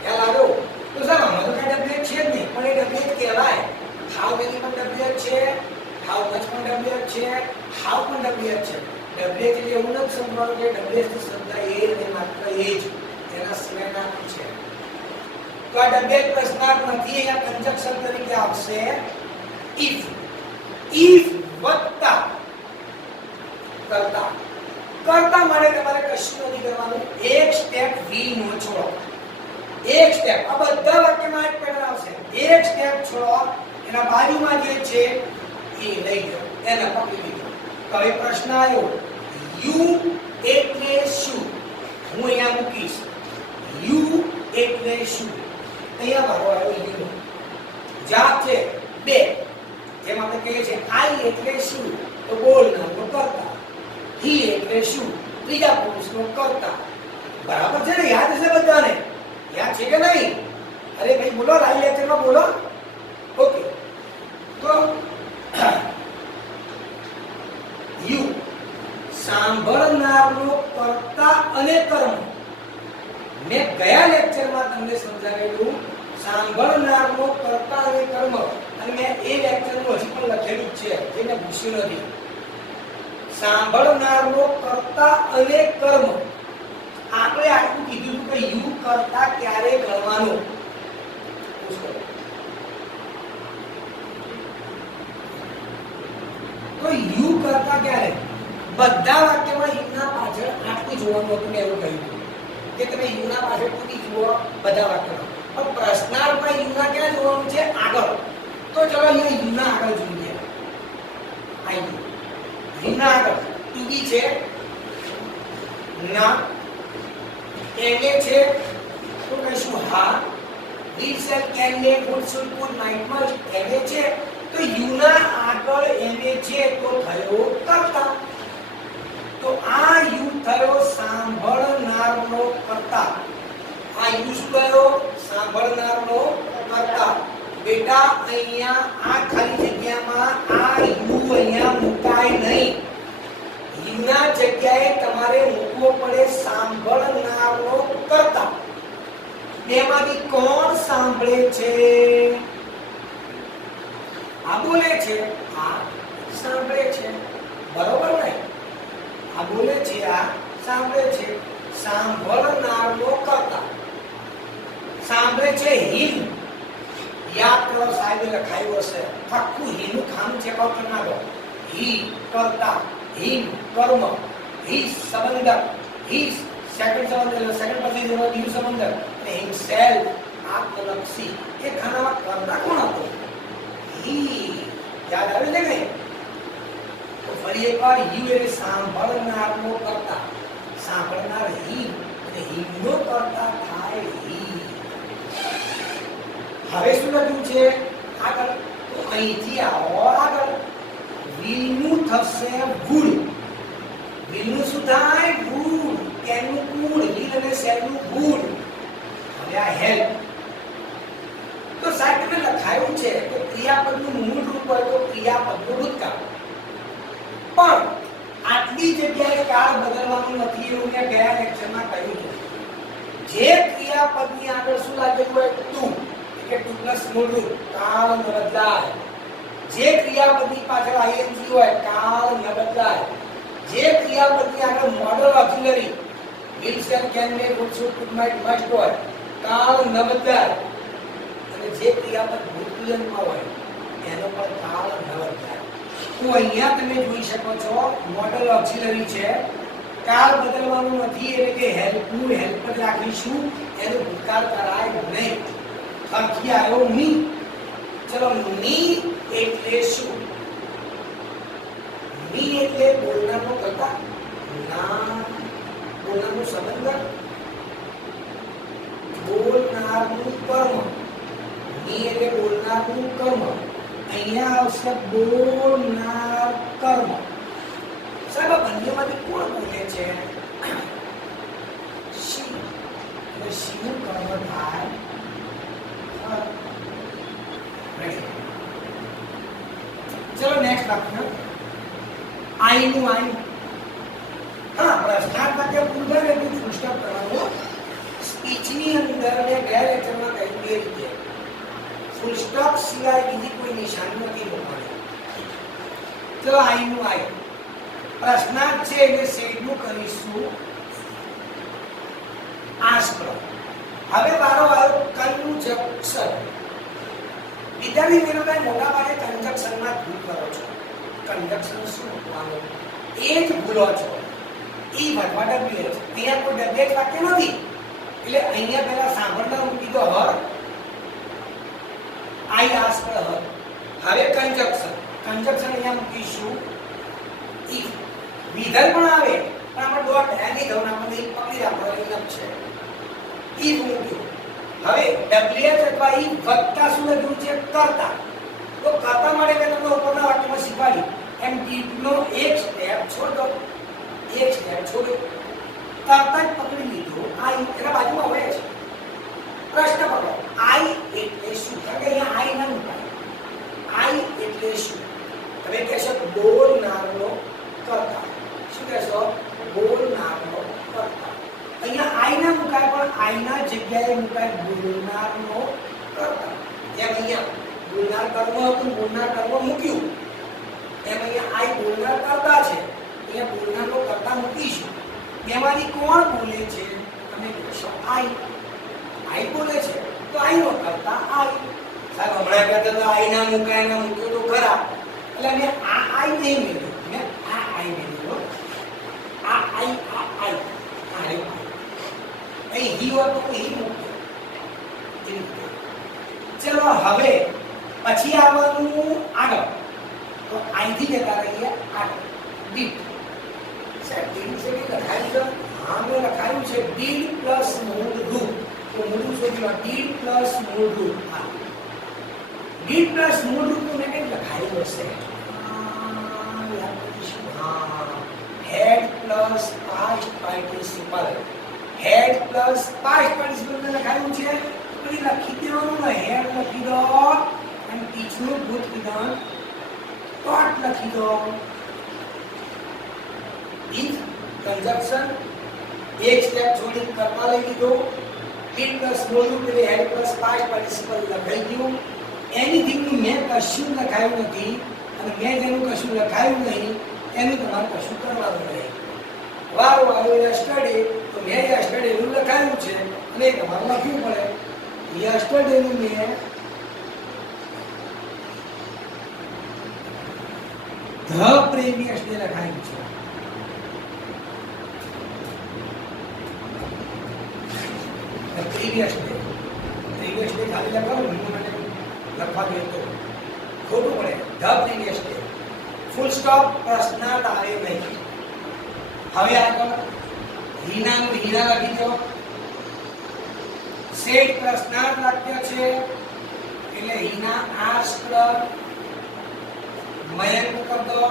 ખ્યાલ આવ્યો? તો સાહેબ આમાં તો કાંઈ ડબ્લ્યુએચ છે જ નહીં, પણ એ ડબ્લ્યુએચ કહેવાય. હાઉ મેની પણ ડબ્લ્યુએચ છે, હાઉ મચ પણ ડબ્લ્યુએચ છે, હાઉ પણ ડબ્લ્યુએચ છે. ડબ્લ્યુએચ એટલે એવું નથી સમજવાનું કે ડબ્લ્યુએચ થી શબ્દ એ અને માત્ર એ જ, એના સિવાયના છે. તો આ ડબ્લ્યુએચ પ્રશ્નાર્થ નથી. અહીંયા કંજક્શન તરીકે આવશે ઇફ. ઇફ વત્તા કર્તા. કર્તા માટે તમારે કશું નથી કરવાનું. એક સ્ટેપ વી નો છોડો. એક સ્ટેપ આ બધા વાક્યમાં એક પેટર્ન આવશે. એક સ્ટેપ છોડો, એના બાજુમાં જે છે એ લઈ લો, એને પકડી લીધો. તો હવે પ્રશ્ન આવ્યો, યુ એટલે શું? હું અહીંયા મૂકીશ યુ એટલે શું. અહીંયા મારો આવ્યો યુ. જાપ છે બે. જેમ આપણે કહીએ છીએ આઈ એટલે શું? તો બોલનારનો કર્તા. હી એટલે શું? ત્રીજા પુરુષનો કર્તા. બરાબર છે ને? યાદ હશે બધાને? યાદ છે કે નહીં? અરે ભાઈ બોલો, લાઈવ લેક્ચરમાં બોલો. ઓકે, તો યુ સાંભળનારનો કર્તા અને કર્મ. મેં ગયા લેક્ચરમાં તમને સમજાવેલું સાંભળનારનો કર્તા અને કર્મ, અને મેં એ લેક્ચરનું હજી પણ લખેલું છે, જે મેં ભૂસ્યું નથી. સાંભળનારનો કર્તા અને કર્મ. આપણે આટલું કીધું કે યુ કરતા ક્યારે ગણવાનું? તો યુ કરતા ક્યારે? બધા વાક્યમાં યુના પાછળ આટલું જોવાનું હતું. મેં એવું કહ્યું કે તમે યુના પાછળ પૂરી જુઓ બધા વાક્યમાં, પણ પ્રશ્નાર્થમાં યુના ક્યાં જોવાનું છે? આગળ. તો ચલો અહીંયા યુના આગળ જોઈએ. આઈ યુના આગળ ટીવી છે ના, એને છે તો કહીશું હા. વી શેલ કેન લે good should could might much. એને છે તો યુના આગળ એને છે તો થયો કર્તા. તો આ યુ થયો સાંભળનારનો કર્તા. આ યુ શું થયો? સાંભળનારનો કર્તા. બેટા અહીંયા આ ખાલી જગ્યામાં આ યુ અહીંયા મુકાય નહીં. યુના જગ્યાએ તમારે મૂકવો પડે સાંભળનારનો કર્તા. બેમાંથી કોણ સાંભળે છે? આ બોલે છે, આ સાંભળે છે. બરોબર ને? આ બોલે છે, આ સાંભળે છે. સાંભળનારનો કર્તા. સાંભળે છે હિમ. યાદ કરો, સાહેબે લખાયું હશે. આખું હિનું ખામ ચેકઆઉટ કરી નાખો. હી કર્તા, હિમ કર્મ, હી સંબંધક, હી સેકન્ડ સંબંધ, સેકન્ડ પછી જેનો બીજું સંબંધ, અને હિમસેલ્ફ આત્મલક્ષી. એ ખાનામાં કર્તા કોણ હતો? હી. યાદ આવી છે કે? તો ફરી એકવાર યુ એટલે સાંભળનારનો કર્તા. સાંભળનાર હી અને હિમનો કર્તા થાય હી. હવે શું લખ્યું છે આગળ? તો અહીંથી આવો આગળ. વિલનું થશે ગુડ. વિલનું શું થાય? ગુડ. કેનું ગુડ? વિલ અને શેલનું ગુડ. હવે આ હેલ્પ. તો સાહેબ તમે લખાયું છે કે ક્રિયાપદનું મૂળ રૂપ હોય તો ક્રિયાપદનું ભૂતકાળ. પણ આટલી જગ્યાએ કાળ બદલવાનું નથી એવું મેં ગયા લેક્ચરમાં કહ્યું હતું. જે ક્રિયાપદની આગળ શું લાગેલું હોય? તું. કે ટુ પ્લસ મૂળ રૂપ, કાળ ન બદલાય. જે ક્રિયાપદની પાછળ આઈએનજી હોય, કાળ ન બદલાય. જે ક્રિયાપદની આગળ modal auxiliary will shall can may would should could might must હોય, કાળ ન બદલાય. અને જે ક્રિયાપદ ભૂતપૂર્વમાં હોય એનો પણ કાળ ન બદલાય. તો અહીંયા તમે જોઈ શકો છો મોડલ ઓક્સિલરી છે. કાળ બદલવાનું નથી, એટલે કે હેલ્પનું હેલ્પ જ રાખીશું, એનો ભૂતકાળ કરાય નહીં. અર્થી આવ્યો મી. ચલો મી એટલે શું? મી એટલે બોલનારનો કર્તા. ના, બોલનારનો સંબંધ, બોલનારનું કર્મ. મી એટલે બોલનારનું કર્મ. અહીંયા આવશે બોલનાર કર્મ. સાહેબ આ બંનેમાંથી કોણ બોલે છે? શી. એટલે શીનું કર્મ થાય. ચલો નેક્સ્ટ વાક્ય. આઈ નું આઈ. હા, પ્રશ્નાર્થ વાક્ય પૂરું થાય એટલે ફૂલ સ્ટોપ કરવાનો. સ્પીચની અંદર મેં ગયા લેક્ચરમાં કહ્યું એ રીતે ફૂલ સ્ટોપ સિવાય બીજી કોઈ નિશાની નથી મૂકવાની. ચલો આઈ નું આઈ. પ્રશ્નાર્થ છે એટલે શેડનું કરીશું આસ્ક. હવે વારો આવ્યો કંજક્શન. વિદ્યાર્થી મિત્રોને મોટા ભાગે કંજક્શનમાં ભૂલ કરો છો. કંજક્શન શું મૂકવાનું એ જ ભૂલો છો. ઈ વટવા ડબ્લ્યુએચ. અહીંયા કોઈ ડબ્લ્યુએચ વાક્ય નથી એટલે અહીંયા પહેલા સાંભળનાર મૂકી દો હર, આઈ આસ્ક હર. હવે કંજક્શન અહીંયા મૂકીશું ઇફ. વિધેય પણ આવે પણ આપણે ડોટ એની દઉં આપણે એક પકડી રાખવાનો ઇનફ છે. ઇફ મૂક્યું. હવે ડબલ્યુએચ અથવા ઈ વત્તા શું લખ્યું છે કરતા. તો કરતા માટે મેં તમને ઉપરના વાક્યમાં શીખવાડ્યું એમ ડીપનો એક સ્ટેપ છોડો, એક સ્ટેપ છોડો, કરતા જ પકડી લીધો. આઈ એના બાજુમાં હોય છે. પ્રશ્ન પકડો, આઈ એટલે શું? કારણ કે અહીંયા આઈ ના મુકાય. આઈ એટલે શું? તમે કહેશો બોલનારનો કરતા. શું કહેશો? બોલનારનો કરતા. અહીંયા આઈ ના મુકાય પણ આઈ ના જગ્યાએ મુકાય બોલનારનો કરતા. જેમ અહીંયા બોલનાર કર્મ હતું, બોલનાર કર્મ મૂક્યું, એમ અહીંયા આઈ બોલનાર કરતા છે, અહીંયા બોલનારનો કરતા મૂકીશું. એમાંથી કોણ બોલે છે? તમે કહેશો આઈ. આઈ બોલે છે તો આઈ નો કરતા આઈ. સાહેબ હમણાં કહેતા તો આઈ ના મુકાય, ના મૂક્યો તો ખરા, એટલે મેં આ આઈ નહીં મેળવ્યો, મેં આ આઈ મેળવ્યો. આ આઈ અહીં હી હોત તો હી મૂક્યો. ચલો હવે પછી આવવાનું આગળ. તો અહીંથી જતા રહીએ આગળ. ડીડ. સાહેબ ડીડ છે કે લખાયું છે? હા મેં લખાયું છે ડીડ પ્લસ મૂળ રૂપ. તો મૂળ શોધવા ડીડ પ્લસ મૂળ રૂપ. હા ડીડ પ્લસ મૂળ રૂપ મેં કંઈક લખાયું હશે. Had plus past participle. Had plus past participle ને લખાયું છે તો એ લખી દેવાનું ને. હેડ લખી દો અને પીછનું ભૂત વિધાન ટોટ લખી દો. ઇફ કંજક્શન એક સ્ટેપ છોડી કરતા લઈ લીધો. ડીડ પ્લસ મૂળ રૂપ એટલે હેડ પ્લસ પાસ્ટ પાર્ટિસિપલ લખાઈ ગયું. એનીથિંગ નું મેં કશું લખાયું નથી અને મેં જેનું કશું લખાયું નહીં એનું તમારે કશું કરવાનું નહીં. વારો આવ્યો યસ્ટરડે તો મેં યસ્ટરડે નું લખાયું છે અને એ તમારે લખવું પડે. યસ્ટરડે નું મેં ધ પ્રીવિયસ ડે લખાયું છે. પ્રીવિયસ ડે ખાલી લખવાનું લખવા દે તો ખોટું પડે. The previous day full stop, પ્રશ્નાર્થ આવે નહીં. હવે આગળ હીનાનું હીરા લખી દો. સેટ પ્રશ્નાર્થ વાક્ય છે એટલે હીના આસ્ક્ડ મયંક કર દો.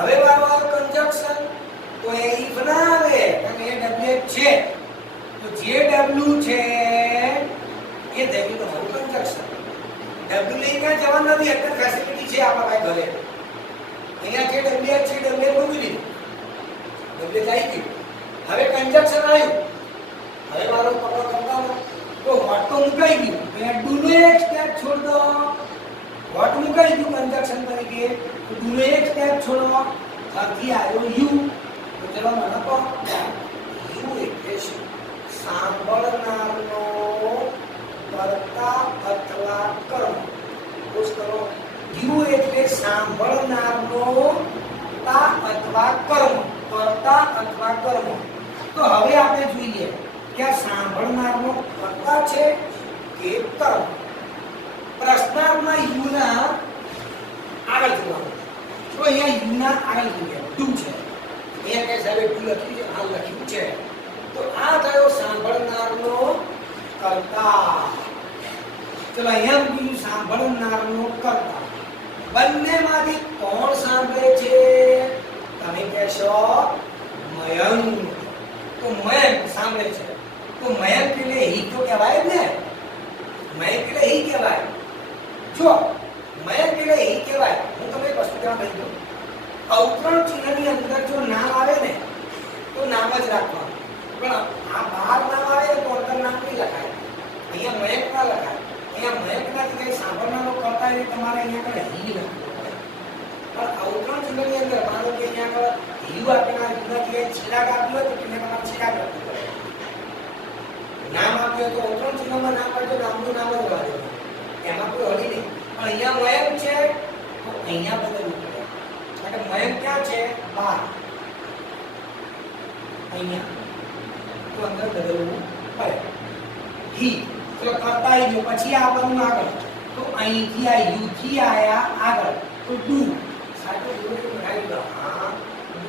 હવે વારો કંજક્શન તો એ ઇફ ના આવે કારણ કે એ ડબલ્યુ છે તો જે ડબલ્યુ છે એ ડબલ્યુ નું કંજક્શન. ડબલ્યુ લઈને જવાનું નથી, એટલે ફેસિલિટી છે આપણા ભાઈ ઘરે. અહીંયા જે ડબલ્યુ છે ડબલ્યુ મૂકી દીધું, ડબલ્યુ આવી ગયું. હવે કંજક્શન આવ્યું. હવે મારો પકડો કરતા તો વોટ તો મુકાઈ ગયું. અહીંયા ડુ નો એક સ્ટેપ છોડ દો. વોટ મુકાઈ ગયું કંજક્શન તરીકે તો ડુ નો એક સ્ટેપ છોડો. ત્યાંથી આવ્યો યુ. તો ચલો મને કહો યુ એટલે શું? સાંભળનારનો કર્તા અથવા કર્મ. પૂછ કરો યુ એટલે સાંભળનારનો કર્તા અથવા કર્મ. કર્તા અથવા કર્મ. તો હવે આપણે જોઈએ કે આ સાંભળનારનો કર્તા છે કે કર્મ. પ્રશ્નાર્થમાં યુ ના આગળ જોવાનું. તો અહીંયા યુ ના આગળ જોઈએ ટુ છે. અહીંયા કઈ સાહેબ ટુ લખ્યું છે, આ લખ્યું છે. તો આ થયો સાંભળનારનો કર્તા. ચલો અહીંયા બીજું સાંભળનારનો કર્તા. બંનેમાંથી કોણ સાંભળે છે? તમે કહેશો મયંક. તો મયંક સાંભળે છે તો મયંક એટલે હી તો કહેવાય ને. મયંક એટલે હી કહેવાય. જો મયંક એટલે હી કહેવાય. હું તમને એક વસ્તુ કહેવા માંગુ છું. અવતરણ ચિહ્નની અંદર જો નામ આવે ને તો નામ જ રાખવાનું. પણ આ બહાર નામ આવે તો અંદર નામ નહીં લખાય. અહીંયા મયંક ના લખાય. અહીંયા મયંક ના જગ્યાએ સાંભળનારો કરતા એટલે તમારે અહીંયા આગળ હી લખવું પડે. પણ અવતરણ ચિહ્નની અંદર માનો કે અહીંયા આગળ હી આપેલા યુનાથી ચિરાગ આપ્યો તો તેને તમારે ચિરાગ લખવું પડે. નામ આપ્યું તો અવતરણ ચિહ્નમાં નામ આપ્યું તો નામનું નામ જ રહેવા દેવું. એમાં કોઈ હળી નહીં. પણ અહીંયા મયંક છે તો અહીંયા બદલવું પડે. કારણ કે મયંક ક્યાં છે? બહાર. અહીંયા તો અંદર બદલવું ભલે હી ચલો કરતા આવી ગયો પછી આવવાનું આગળ તો અહીંથી આ યુ થી આયા આગળ તો ડુ સાથે જોડે લખાઈ દો હા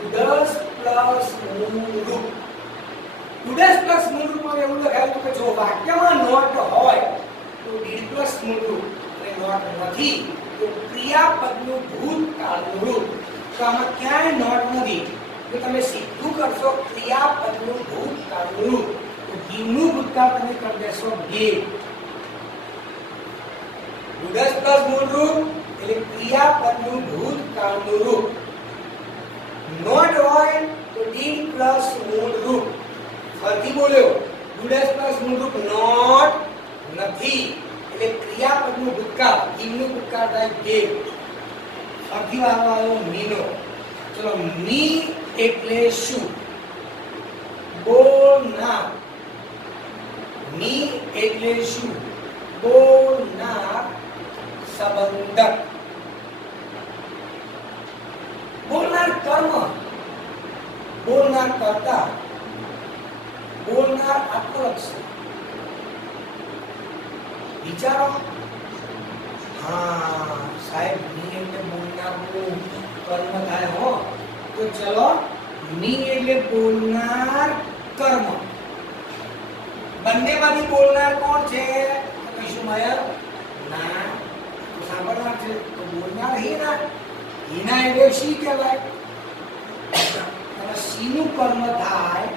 ડુડસ પ્લસ મૂળરૂપ ડુડસ પ્લસ મૂળરૂપમાં એવું લખાયું કે જો વાક્યમાં નોટ હોય તો ડીડ પ્લસ મૂળરૂપ અને નોટ નથી તો ક્રિયાપદનું ભૂતકાળનું રૂપ તો આમાં ક્યાંય નોટ નથી તો તમે સીધું કરશો ક્રિયાપદનું ભૂતકાળનું રૂપ તો ગીવનું ભૂતકાળ તમે કરી દેશો ગેવ ડુડસ પ્લસ મૂળરૂપ એટલે ક્રિયાપદનું ભૂતકાળનું રૂપ નોટ હોય તો ડીડ પ્લસ મૂળરૂપ ફરીથી બોલ્યો ડુડસ પ્લસ મૂળરૂપ નોટ નથી એટલે ક્રિયાપદનું ભૂતકાળ ગીવનું ભૂતકાળ થાય ગેવ ફરીથી આવ્યો મીનો ચલો મી એટલે શું બોલનાર મી એટલે શું બોલનાર સંબંધક બોલનાર કર્મ બોલનાર કર્તા બોલનાર આત્મલક્ષી વિચારો હા સાહેબ મી એટલે બોલનારનું કર્મ થાય હો તો ચલો મી એટલે બોલનાર કર્મ બંનેમાંથી બોલનાર કોણ છે કહીશું માયર ના તો સાંભળનાર છે તો બોલનાર હીના હીના એટલે શી કહેવાય અને શીનું કર્મ થાય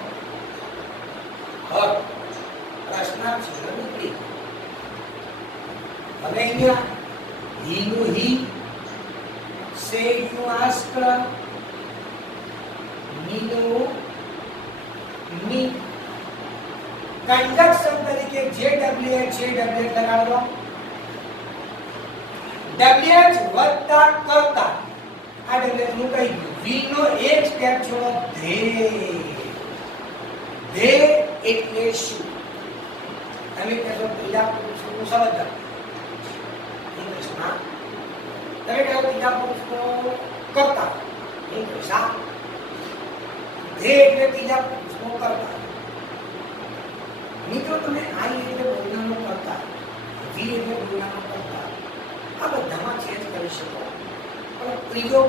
હર પ્રશ્નાર્થ છે નીકળી હવે અહીંયા હીનું હી સે નું આસ્ક મીનું મી કંજક્શન તરીકે JWH લગાડો WH વત્તા કરતા આ WH નું કહી ગયું V નો એક સ્ટેપ છોડો ધે એટલે શું તમે કહેશો ત્રીજા પુરુષનું સમજતા ઇંગ્લિશમાં તમે કહો ત્રીજા પુરુષનો કરતા ઇંગ્લિશમાં ધે એટલે ત્રીજા પુરુષનો કરતા મિત્રો તમે આઈ એટલે બોલનારનો કરતા વી એટલે બોલનારનો કરતા આ બધામાં ચેન્જ કરી શકો પણ ત્રીજો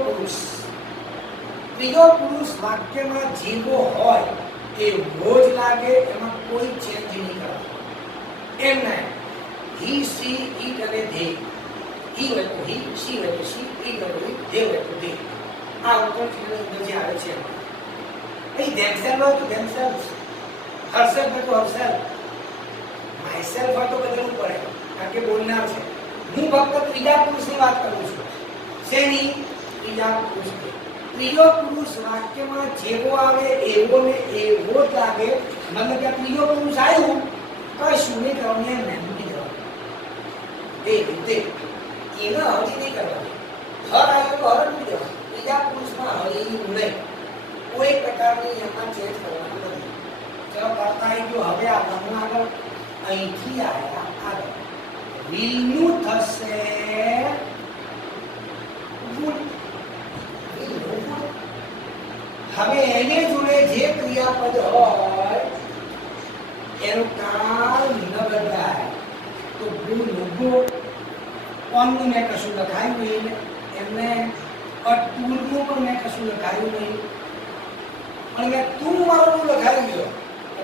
પુરુષ વાક્યમાં જેવો હોય એવો જ લાગે એમાં કોઈ ચેન્જ નહીં કરવાનો એમ ના હી સી ઈટ અને ધે હી હોય તો હી સી હોય તો સી ઈટ હોય તો ઈટ ધે હોય તો ધે આ ઉત્તર ક્રિયાની અંદર જે આવે છે અહીં themselves હોય તો themselves herself હોય તો herself myself હોય તો બદલવું પડે કારણ કે બોલનાર છે હું ફક્ત ત્રીજા પુરુષની વાત કરું છું શેની ત્રીજા પુરુષની ત્રીજો પુરુષ વાક્યમાં જેવો આવે એવો ને એવો જ લાગે મતલબ કે ત્રીજો પુરુષ આવ્યું કશું નહીં કરવાનું એમ નહીં કરવાનું એ રીતે એને હળી નહીં કરવાની હર આવ્યો તો હર નહીં દેવાનું ત્રીજા પુરુષમાં હળી નહીં કોઈ પ્રકારની એમાં ચેન્જ કરવાનું નથી ચલો કરતા આવી ગયો હવે આપણને આગળ અહીંથી આવ્યા આગળ વિલનું થશે ગુડ હવે એને જોડે જે ક્રિયાપદ હોય એનું કાળ ન બદલાય તો ગુણ નુગો કોણનું મેં કશું લખાયું નહીં એમને ટૂલનું પણ મેં કશું લખાયું નહીં પણ મેં તું મારું લખાવી ગયો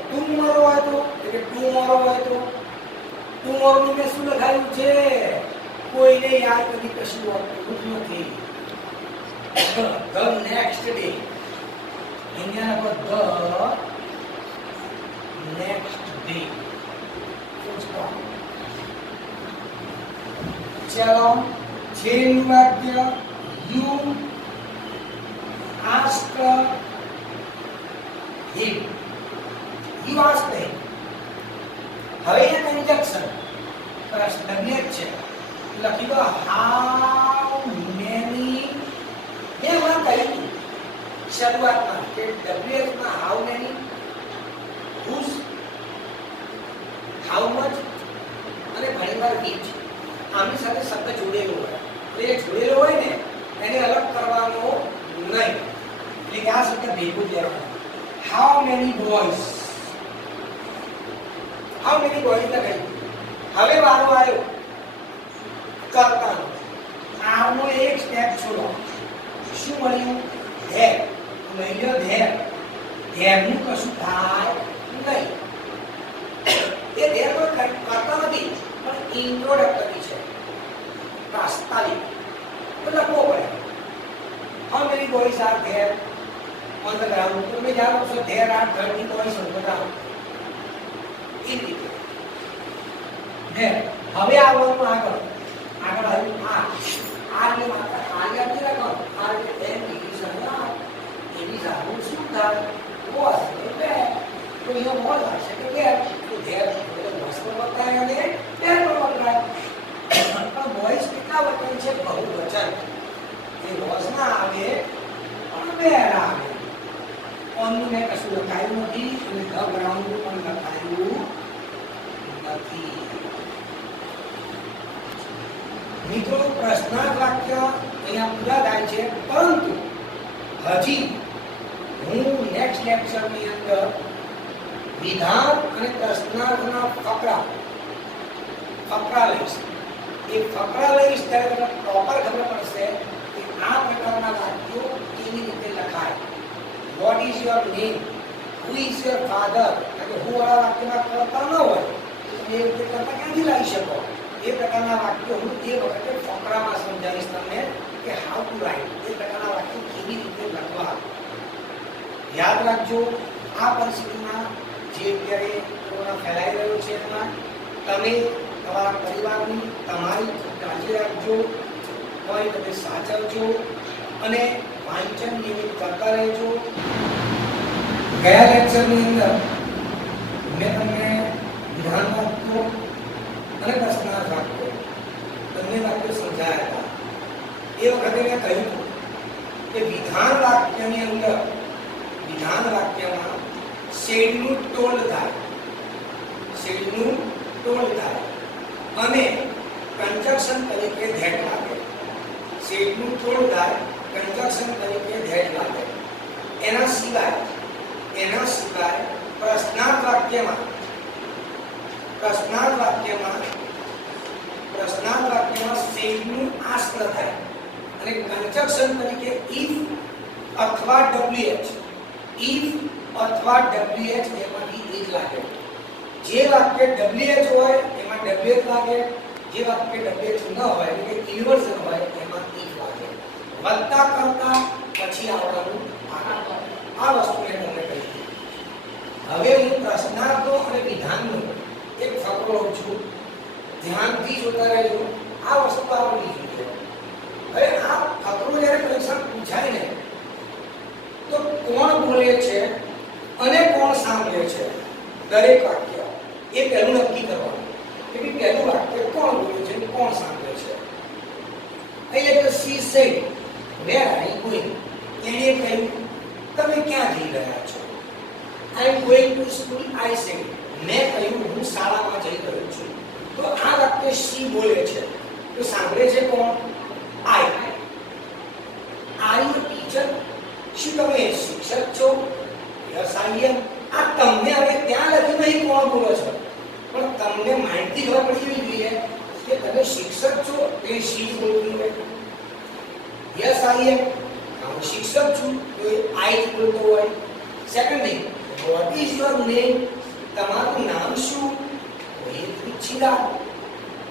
તું મારો હોય તો એટલે તું મારો હોય તો તું મારું મેં શું લખાયું છે કોઈને યાદ કદી કશું હોતું નથી the next day અહીંયા પર the next day ચલો છેલ્લું વાક્ય you ask him you ask him હવે એ કંજક્શન પ્રશ્ન છે લખી દો how many મેં હમણાં કહ્યું શરૂઆતમાં કે WH માં how many whose how much અને ઘણીવાર which આમની સાથે શબ્દ જોડેલો હોય એટલે એ જોડેલો હોય ને એને અલગ કરવાનો નહીં એટલે કે આ શબ્દ ભેગું જ લેવાનો how many boys how many bodies લગાવી. હવે વારો આવ્યો કરતાનો. આનો એક સ્ટેપ છોડો. શું મળ્યું? ધેર. લઈ લો ધેર. ધેરનું કશું થાય નહીં. એ ધેર તો કરતા નથી પણ ઇન્ટ્રોડક્ટરી છે, પ્રાસ્તાવિક. તો લખવો પડે. How many bodies are there on the ground. તો તમે જાણો છો there are 30 boys on the ground. એ રીતે there. હવે આવવાનું આગળ આવ્યું આ એટલે માત્ર આને આપી રાખો. આ એટલે એમ ડિવિઝન આ એની સારું શું થાય? બોસ એટલે તો અહીંયા બોલ આવશે કે there. તો there એટલે બોસનો વપરાય અને there નો વપરાય. પણ બોયસ કેટલા વચન છે? બહુવચન. એ બોસ ના આવે પણ there આવે. ઓનનું મેં કશું લખાયું નથી અને ધ ગ્રાઉન્ડનું પણ લખાયું નથી. મિત્રો પ્રશ્નાર્થ વાક્ય અહીંયા પૂરા થાય છે, પરંતુ હજી હું નેક્સ્ટ લેક્ચરની અંદર વિધાન અને પ્રશ્નાર્થના ફકરા લઈશ. એ ફકરા લઈશ ત્યારે તમને પ્રોપર ખબર પડશે કે આ પ્રકારના વાક્યો કેવી રીતે લખાય. What is your name? Who is your father? અને હું વાળા વાક્યમાં કરતા ન હોય તો તમે એ રીતે કરતા ક્યાંથી લાવી શકો? એ પ્રકારના વાક્યો હું એ વખતે ફકરામાં સમજાવીશ તમને કે હાઉ ટુ રાઇટ. એ પ્રકારના વાક્યો કેવી રીતે લખવા. યાદ રાખજો, આ પરિસ્થિતિમાં જે અત્યારે કોરોના ફેલાઈ રહ્યો છે એમાં તમે તમારા પરિવારની તમારી કાળજી રાખજો, કોઈ તમે સાચવજો અને વાંચન નિયમિત કરતા રહેજો. ગયા લેક્ચરની અંદર મેં તમને વિધાન વાક્યો અને પ્રશ્નાર્થ વાક્યો બંને વાક્યો સમજાયા હતા. એ વખતે મેં કહ્યું કે વિધાન વાક્યમાં શેડનું ટોળ થાય અને કંજક્શન તરીકે ધેટ લાગે. શેડનું ટોળ થાય, કંજક્શન તરીકે ધેટ લાગે. એના સિવાય પ્રશ્નાર્થ વાક્યમાં શેડનું આસ્ત્ર થાય અને કંજક્શન તરીકે if અથવા wh એમાંથી એક લાગે. જે વાક્ય wh હોય એમાં wh લાગે, જે વાક્ય wh ન હોય એટલે કે ઇન્વર્ઝન હોય એમાં if લાગે. વત્તા કરતા પછી આવવાનું આ વસ્તુ મેં તમને કહી. હવે હું પ્રશ્નાર્થો અને વિધાનનો એક ફકરો લઉં છું, ધ્યાનથી જોતા રહેજો. આ વસ્તુ આવડવી જોઈએ. હવે આ ફકરો જ્યારે પરીક્ષામાં પૂછાય ને તો કોણ બોલે છે અને કોણ સાંભળે છે દરેક વાક્ય એ પહેલું નક્કી કરવાનું કે પહેલું વાક્ય કોણ બોલે છે અને કોણ સાંભળે છે. એટલે she said where are you going? એણે કહ્યું તમે ક્યાં જઈ રહ્યા છો? I am going to school. I said મેં કહ્યું હું શાળામાં જઈ રહ્યો છું. તો આ વાક્ય she બોલે છે તો સાંભળે છે કોણ? I. Are you a teacher? શું તમે શિક્ષક છો? Yes, I am. આ તમને હવે ત્યાં લખ્યું નહીં કોણ બોલે છે, પણ તમને માહિતી ખબર પડી જવી જોઈએ કે તમે શિક્ષક છો તે she બોલતી હોય. Yes, I am. હું શિક્ષક છું તો એ I જ બોલતો હોય. Second thing, what is your name? તમારું નામ શું? તો એ પૂછીલા.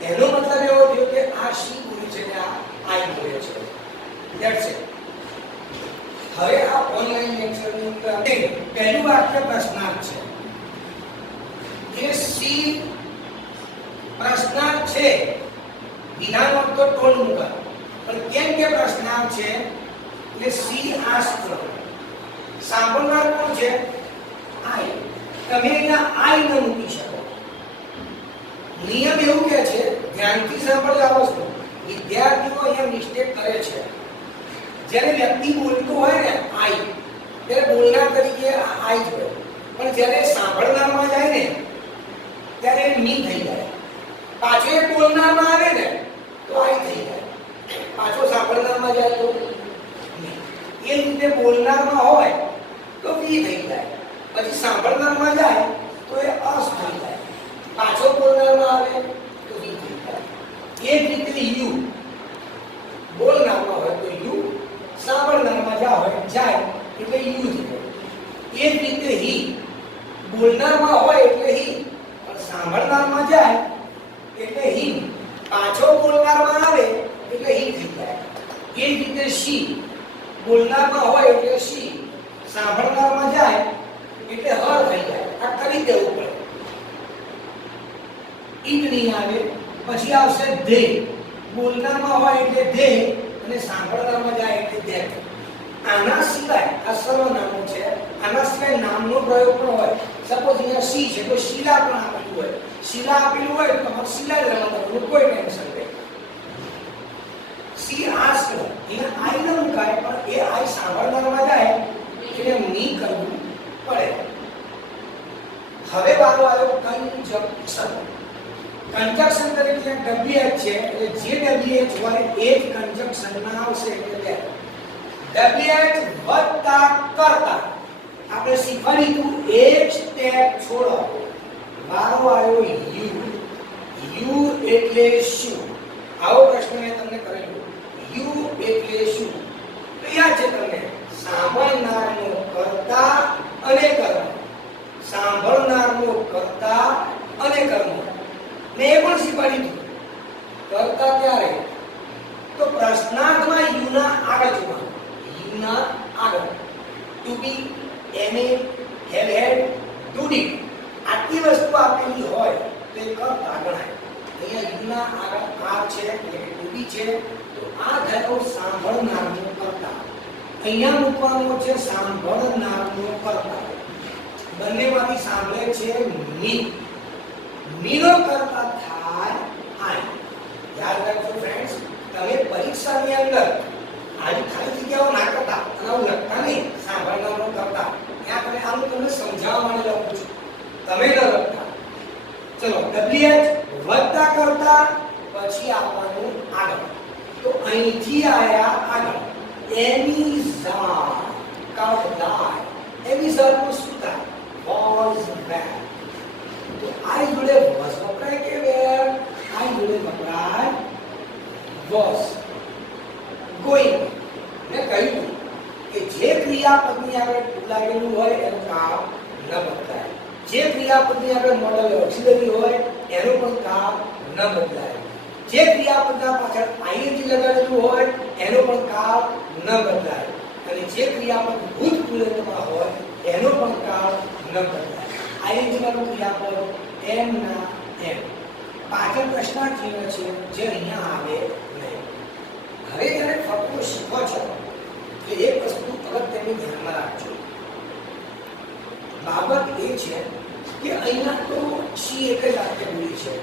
એનો મતલબ એવો થયો કે આ she બોલે છે ને આ I બોલે છે. That's it. હવે આ ઓનલાઈન લેક્ચરની અંદર પહેલું વાક્ય પ્રશ્નાર્થ છે. જે સી પ્રશ્નાર્થ છે, વિધાનમાં તો ટોળ મૂકા, પણ કેમ કે પ્રશ્નાર્થ છે એટલે સી આસ્ક. સાંભળનાર કોણ છે? આઈ. તમે અહીંયા આઈ ન મૂકી શકો. નિયમ એવું કે છે, ધ્યાનથી સાંભળજો આ વસ્તુ. વિદ્યાર્થીઓ અહીંયા મિસ્ટેક કરે છે. જ્યારે વ્યક્તિ બોલતો હોય ને આઈ, ત્યારે બોલનાર તરીકે આઈ જ હોય, પણ જ્યારે સાંભળનારમાં જાય ને ત્યારે મી થઈ જાય. પાછો એ બોલનારમાં આવે ને તો આઈ થઈ જાય. પાછો સાંભળનારમાં જાય તો મી. એ રીતે બોલનારમાં હોય તો વી થઈ જાય, પછી સાંભળનારમાં જાય તો એ અસ થઈ જાય. પાછો બોલનારમાં આવે તો વી થઈ જાય. એ જ રીતે યુ બોલનારમાં હોય તો યુ, સાંભળનારમાં જાય એટલે યુ જ થાય. એ જ રીતે હી બોલનારમાં હોય એટલે હી, પણ સાંભળનારમાં જાય એટલે હી. પાછો બોલનારમાં આવે એટલે હી થઈ જાય. એ જ રીતે શી બોલનારમાં હોય એટલે શી, સાંભળનારમાં જાય એટલે હર થઈ જાય. આ કરી દેવું પડે. ઈટ નહીં આવે. પછી આવશે ધે. બોલનારમાં હોય એટલે ધે અને સાંભળનારમાં જાય એટલે ધે. આના સિવાય આ સર્વનામો છે. આના સિવાય નામનો પ્રયોગ પણ હોય. સપોઝ અહીંયા સી છે તો શીલા પણ આપેલું હોય. શીલા આપેલું હોય તો તમારે શીલા જ રમવાનું, કોઈ ટેન્શન નહીં. સી આસ્ક એને આઈ ન મુકાય, પણ એ આઈ સાંભળનારમાં જાય એટલે ની કરવું પડે. હવે વારો આવ્યો કંજક્શન. કંજક્શન તરીકે ડબલ્યુએચ છે એટલે જે ડબલ્યુએચ હોય એ જ કંજક્શન માં આવશે. એટલે ડબલ્યુએચ વત્તા કરતા આપણે શીખવાડીશું. એક સ્ટેપ છોડો. વારો આવ્યો યુ. યુ એટલે શું? આવો પ્રશ્ન મેં તમને કરેલો. યુ એટલે શું? તો યાદ છે તમને, સાંભળનારનો કર્તા અને કર્મ. સાંભળનારનો કર્તા અને કર્મ ને એ પણ શીખવાડી દીધું. કર્તા ત્યારે તો પ્રશ્નાર્થમાં યુ ના આગળ જોવાનું. યુ ના આગળ ટુ બી, એમ એ, હેવ હેડ, ટુ ડી આટલી વસ્તુ આપેલી હોય તો એ કર્તા ગણાય. અહીંયા યુ ના આગળ આ છે એટલે ટુ બી છે તો આ થયો સાંભળનારનો કર્તા. અહીંયા મૂકવાનો છે સાંભળનારનો કર્તા. બંનેમાંથી સાંભળે છે મી. મીનો કર્તા થાય આઈ. યાદ રાખજો ફ્રેન્ડ્સ, તમે પરીક્ષાની અંદર આવી ખાલી જગ્યાઓ ના કરતા અને આવું લખતા નહીં. સાંભળનારનો કર્તા ત્યાં તમે આનું તમને સમજાવવા માટે લખું છું, તમે ન લખતા. ચલો ડબલ્યુએચ વત્તા કરતા પછી આવવાનું આગળ. તો અહીંથી આયા આગળ એમિઝાર કાઉલાય. એમિઝાર નું શું થાય? Was back. તો આઈ જોડે વોઝ વપરાય કે વેર? આઈ જોડે વપરાય વોઝ. ગોઈંગ ને કહ્યું કે જે ક્રિયાપદની આગળ લાગેલું હોય એનું કામ ન બદલાય. જે ક્રિયાપદની આગળ મોડલ ઓક્સિલરી હોય એનું પણ કામ ન બદલાય. જે ક્રિયાપદના પાછળ આઈએનજી લગાડેલું હોય એનું પણ કામ ન બદલાય. અને જે ક્રિયાપદ ભૂતપૂર્વમાં હોય એનું પણ કામ ન બદલાય. આઈએનજી વાળું ક્રિયાપદ એમ ના એમ. પાછળ પ્રશ્નાર્થ ચિહ્ન છે જે અહીંયા આવે નહીં. હવે જ્યારે ફક્ત શીખો છો કે એક વસ્તુ તરત તેની ધ્યાનમાં રાખજો. બાબત એ છે કે અહીંયા તો શી એક જ વાક્ય બોલી છે,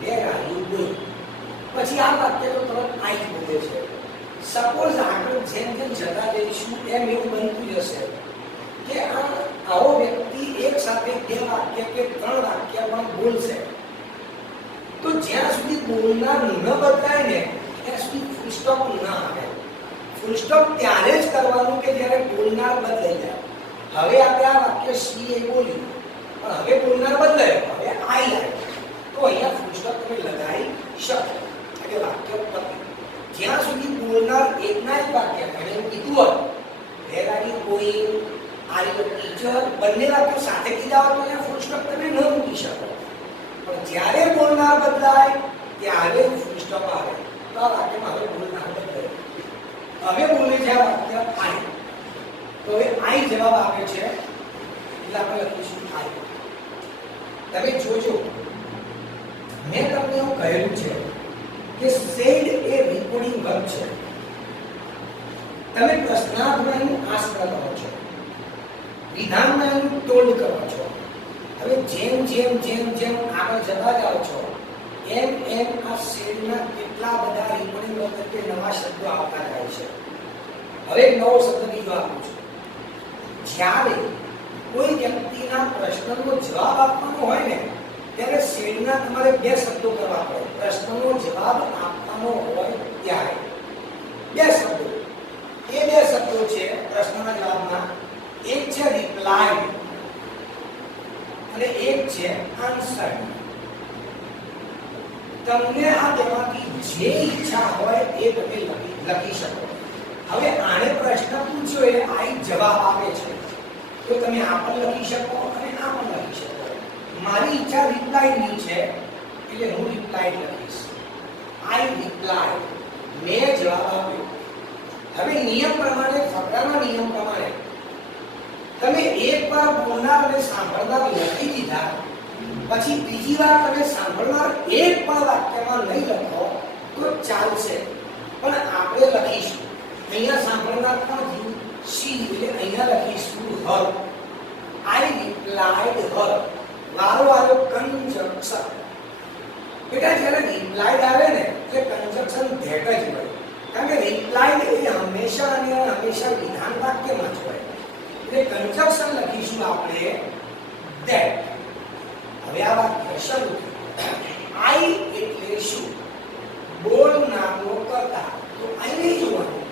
વેર આર યુ ગોઈંગ. પછી આ વાક્ય તો તરત આઈ બોલે છે. સપોઝ આગળ જેમ જેમ જતા જઈશું એમ એવું બનતું જશે કે આવો વ્યક્તિ એક સાથે બે વાક્ય કે ત્રણ વાક્ય પણ બોલશે તો જ્યાં સુધી બોલનાર ન બદલાય ને ત્યાં સુધી ફૂલ સ્ટોપ ન આવે. ફૂલ સ્ટોપ ત્યારે જ કરવાનું કે જ્યારે બોલનાર બદલાઈ જાય. હવે આપણે આ વાક્ય સી એ બોલ્યું પણ હવે બોલનાર બદલાયો, હવે આઈ આવ્યો તો અહીંયા ફૂલ સ્ટોપ તમે લગાવી શકો એટલે વાક્ય પતે. જ્યાં સુધી બોલનાર એકના જ વાક્ય એને કીધું હોય where are you going, are you teacher, બંને વાક્યો સાથે કીધા હોય તો અહીંયા ફૂલ સ્ટોપ તમે ન મૂકી શકો. પણ જ્યારે બોલનાર બદલાય ત્યારે ફૂલ સ્ટોપ આવે તો આ વાક્યમાં હવે બોલનાર બદલાય. હવે બોલે છે આ વાક્ય આઈ. તો હવે આઈ જવાબ આપે છે એટલે આપણે લખીશું આઈ. તમે જોજો મેં તમને એવું કહેલું છે કે સેડ એ રિપોર્ટિંગ વર્બ છે. તમે પ્રશ્નાર્થમાં એનું આસ્ક કરો છો, વિધાનમાં એનું ટોલ્ડ કરો છો. હવે જેમ જેમ જેમ જેમ આગળ જતા જાઓ છો એમ એમ આ સેડના કેટલા બધા રિપોર્ટિંગ વર્બ તરીકે નવા શબ્દો આવતા જાય છે. હવે એક નવો શબ્દ બીજો આપું છું. જ્યારે કોઈ વ્યક્તિના પ્રશ્નનો જવાબ આપવાનો હોય ને ત્યારે શેડના તમારે બે શબ્દો કરવા પડે. પ્રશ્નનો જવાબ આપવાનો હોય ત્યારે બે શબ્દો. એ બે શબ્દો છે પ્રશ્નના જવાબમાં. એક છે રિપ્લાય, અને એક છે આન્સર. તમને આ બેમાંથી જે ઈચ્છા હોય એ તમે લખી શકો. હવે આને પ્રશ્ન પૂછ્યો એ આઈ જવાબ આપે છે, તો તમે આ પણ લખી શકો અને આ પણ લખી શકો. મારી ઈચ્છા રિપ્લાય ની છે એટલે હું રિપ્લાય લખીશ. આઈ રિપ્લાય, મેં જવાબ આપ્યો. હવે નિયમ પ્રમાણે, ફકરાના નિયમ પ્રમાણે તમે એકવાર બોલનાર અને સાંભળનાર લખી દીધા પછી બીજી વાર તમે સાંભળનાર એક પણ વાક્યમાં નહીં લખો તો ચાલશે, પણ આપણે લખીશું. અહીંયા સાંભળનાર પણ થયું શી, એટલે અહીંયા લખીશું હર. આઈ રિપ્લાઇડ હર. વારો આવ્યો કંજક્શન. બેટા જ્યારે રિપ્લાઇડ આવે ને એટલે કંજક્શન ધેટ જ હોય, કારણ કે રિપ્લાઇડ એ હંમેશા અને હંમેશા વિધાન વાક્યમાં જ હોય. એટલે કંજક્શન લખીશું આપણે ધેટ. હવે આ વાક્ય શરૂ. આઈ એટલે શું? બોલનારનો કર્તા. તો આઈ નહીં જોવાનું,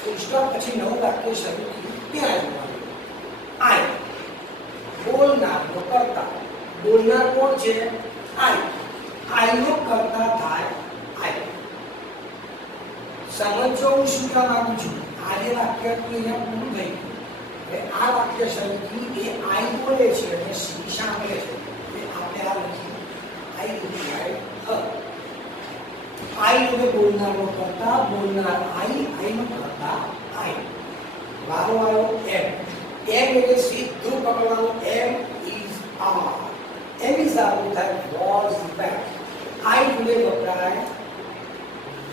ફૂલ સ્ટોપ પછી નવું વાક્ય શરૂ થયું ત્યાં જોવાનું. આઈ બોલનારનો કર્તા. બોલનાર કોણ છે? આઈ. આઈનો કર્તા થાય આઈ. સમજો હું શું કામ માંગુ છું. આ જે વાક્ય અહીંયા પૂરું થઈ ગયું. હવે આ વાક્ય શરૂ થયું એ આઈ બોલે છે અને સી સાંભળે છે. આપણે આ લખ્યું આઈ રિપ્લાઇડ હર. આઈ એટલે બોલનારનો કર્તા, બોલનાર આઈ, આઈનો કર્તા આઈ. વારો આવ્યો એમ. એમ એટલે સીધું પકડવાનું. Am is are. Am is are થાય વોઝ બેક. આઈ જોડે વપરાય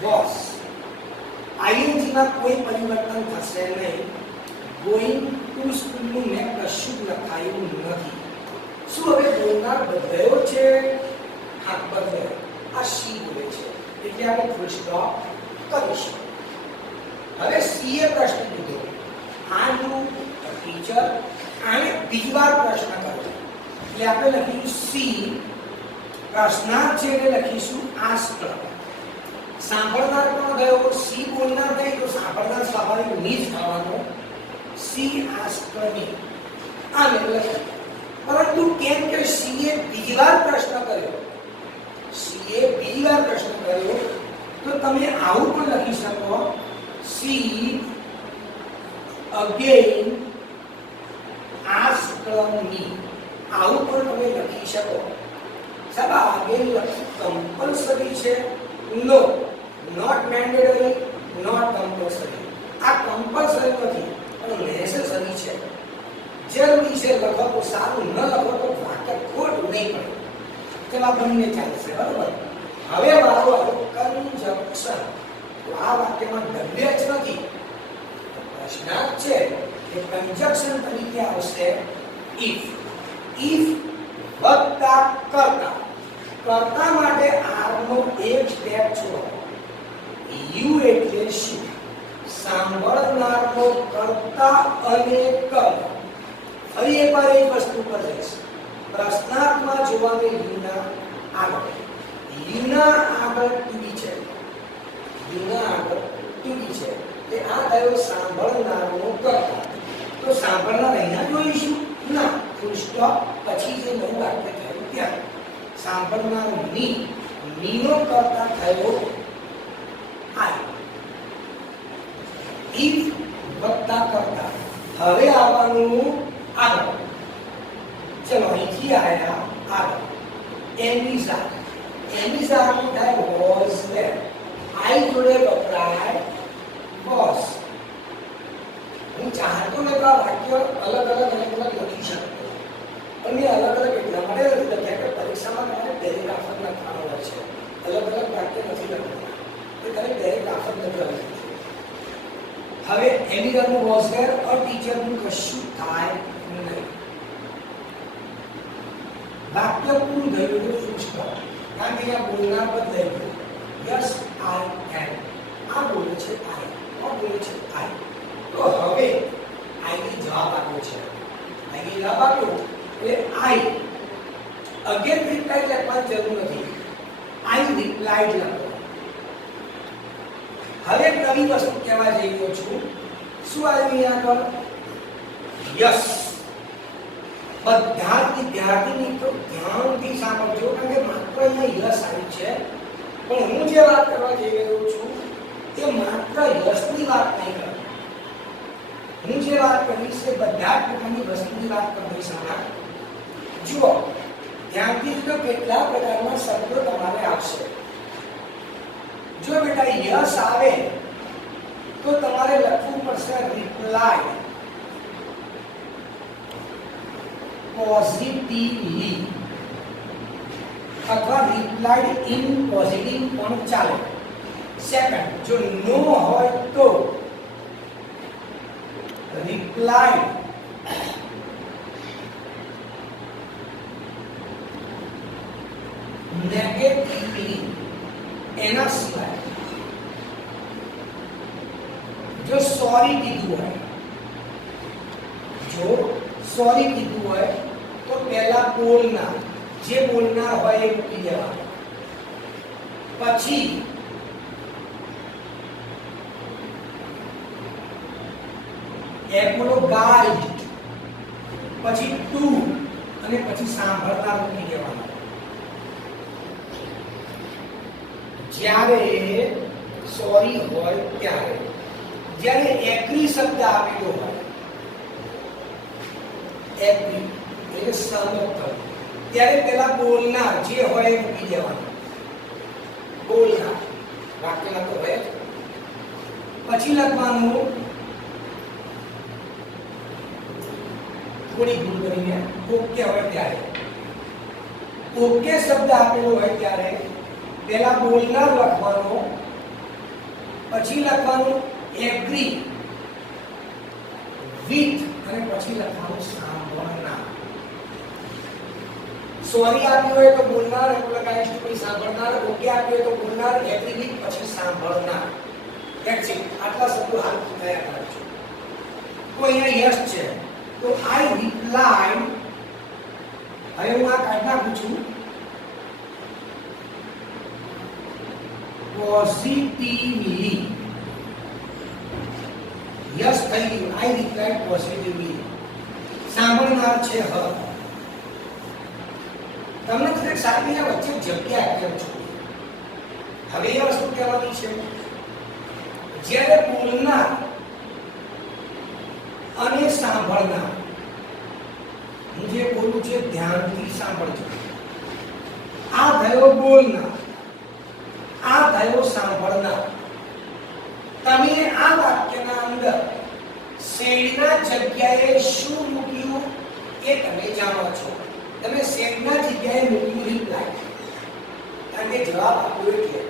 વોઝ. આઈએનજી માં કોઈ પરિવર્તન થશે નહીં. ગોઈંગ ટુ સ્કૂલ નું મેં કશું લખાયું નથી. શું હવે બોલનાર બદલાયો છે? હા, બદલાયો. આ સી બોલે છે એટલે આપણે ફૂલ સ્ટોપ કરીશું. હવે સી એ પ્રશ્ન કીધો, આ યુ ટીચર. આને બીજી વાર પ્રશ્ન કર્યો એટલે આપણે લખીશું સી. પ્રશ્નાર્થ છે એટલે લખીશું આસ્ક. સાંભળનાર કોણ ગયો? સી બોલનાર નહીં તો સાંભળનાર સ્વાભાવિક ની જ થવાનો. C ask me. આ મેં લખ્યું. પરંતુ કેમ કે સી એ બીજી વાર પ્રશ્ન કર્યો, સી એ બીજી વાર પ્રશ્ન કર્યો તો તમે આવું પણ લખી શકો. C again ask me. આવું પણ તમે લખી શકો. સાહેબ અગેન લખવું કમ્પલસરી છે? નો, નોટ મેન્ડેટરી, નોટ કમ્પલસરી. આ કમ્પલસરી નથી પણ નેસેસરી છે. જરૂરી છે લખો તો સારું, ન લખો તો વાક્ય ખોટું નહીં પડે. તેમાં બંને ચાલશે, બરોબર. હવે વારો આવ્યો કંજક્શન. આ વાક્યમાં ડબલ્યુ એચ નથી, પ્રશ્નાર્થ છે. એ કંજક્શન તરીકે આવશે ઇફ. ઇફ વત્તા કર્તા. કર્તા માટે આર નો એક સ્ટેપ છોડો. યુ એટલે શું? સાંભળનારનો કર્તા અને કર્મ. ફરી એકવાર એક વસ્તુ પર જઈશ. પ્રશ્નાર્થમાં જોવાની યુના આગળ. યુના આગળ ટુ છે. યુના આગળ ટુ છે. એટલે આ થયો સાંભળનારનો કર્તા. તો સાંભળનાર અહીંયા જોઈશું? ના, ફૂલ સ્ટોપ પછી જે નવું વાક્ય થયું ત્યાં. સાંભળનાર ની. નીનો કર્તા થયો આઈ. ઇફ વત્તા કર્તા. હવે આવવાનું આગળ. ચલો અહીંથી આયા આગળ. એમિઝા. એમિઝા નું થાય વોઝ ધેર. આઈ જોડે વપરાય વોઝ. હું ચાહતો ને તો આ વાક્ય અલગ અલગ લખી શકતો, પણ મેં અલગ અલગ એટલા માટે નથી લખ્યા કે પરીક્ષામાં તમારે પેરેગ્રાફ લખવાનો હોય છે. અલગ અલગ વાક્ય નથી લખવાના, એ તમે પેરેગ્રાફ જ લખવાનું. હવે એમિઝાનું વોઝ ધેર ઓર ટીચરનું કશું થાય નહીં. વાક્ય પૂરું થયું એટલે ફૂલ સ્ટોપ. કારણ કે અહીંયા બોલનાર બદલાઈ ગયું. યસ આઈ એમ. આ બોલે છે આઈ, આ બોલે છે આઈ. તો હવે આઈને જવાબ આપ્યો છે. આઈને જવાબ આપ્યો એટલે આઈ. અગેન રિપ્લાય લખવાની જરૂર નથી. આઈ રિપ્લાઇડ લખો. હવે નવી વસ્તુ કહેવા જઈ રહ્યો છું. શું આવ્યું અહીંયા આગળ? યસ. બધા જ વિદ્યાર્થી મિત્રો ધ્યાનથી સાંભળજો, કારણ કે માત્ર અહીંયા યશ આવી છે, પણ હું જે વાત કરવા જઈ રહ્યો છું તે માત્ર યશની વાત નહીં કરું. હું જે વાત કરીશ એ બધા જ પ્રકારની વસ્તુની વાત કરીશ. જુઓ ધ્યાનથી જો કેટલા પ્રકારના શબ્દો તમારે આવશે. જો બેટા યશ આવે તો તમારે લખવું પડશે રિપ્લાય પોઝિટિવલી અથવા રિપ્લાઇડ ઇન પોઝિટિવ પણ ચાલે. સેકન્ડ, જો નો હોય તો રિપ્લાઇડ નેગેટિવલી. એના સિવાય જો સોરી કીધું હોય, જો સોરી કીધું હોય તો પહેલા બોલનાર, જે બોલનાર હોય એ મૂકી દેવાનું. પછી એપલો ગાઈડ, પછી ટુ અને પછી સાંભળનાર મૂકી દેવાનું. જ્યારે સોરી હોય ત્યારે, જ્યારે એગ્રી શબ્દ આપેલો હોય, એગ્રી એટલે સહમત થવું, ત્યારે પેલા બોલનાર જે હોય એ મૂકી દેવાનું. બોલનાર વાક્યમાં તો હોય. પછી લખવાનું થોડી ભૂલ કરીને ઓકે હોય ત્યારે, ઓકે શબ્દ આપેલો હોય ત્યારે પેલા બોલનાર લખવાનો, પછી લખવાનું એગ્રી વિથ અને પછી લખવાનું સાંભળનાર. સોરી આપ્યું હોય તો બોલનાર, એટલે ગાઈસ પછી સાંભળનાર. ઓકે આપ્યું હોય તો બોલનાર, એગ્રી વિથ પછી સાંભળનાર. That's it. આટલા શબ્દો હાલ તૈયાર કરજો. તો અહીંયા યસ છે તો આઈ રિપ્લાઇડ. હવે હું આ કાઢ નાખું છું પોઝિટિવલી. યસ થઈ ગયું. આઈ રિપ્લાઇડ પોઝિટિવલી. સાંભળનાર છે હ. તમને દરેક સારી વચ્ચે જગ્યા આપેલ છે. હવે એ વસ્તુ કહેવાની છે, જ્યારે બોલનાર અને સાંભળનાર, હું જે બોલું છે ધ્યાનથી સાંભળજો. આ થયો બોલનાર, આ થયો સાંભળનાર. તમે આ વાક્યના અંદર શેડના જગ્યાએ શું મૂક્યું એ તમે જાણો છો. તમે શેડના જગ્યાએ મૂક્યું રિપ્લાય, કારણ કે જવાબ આપ્યો એટલે.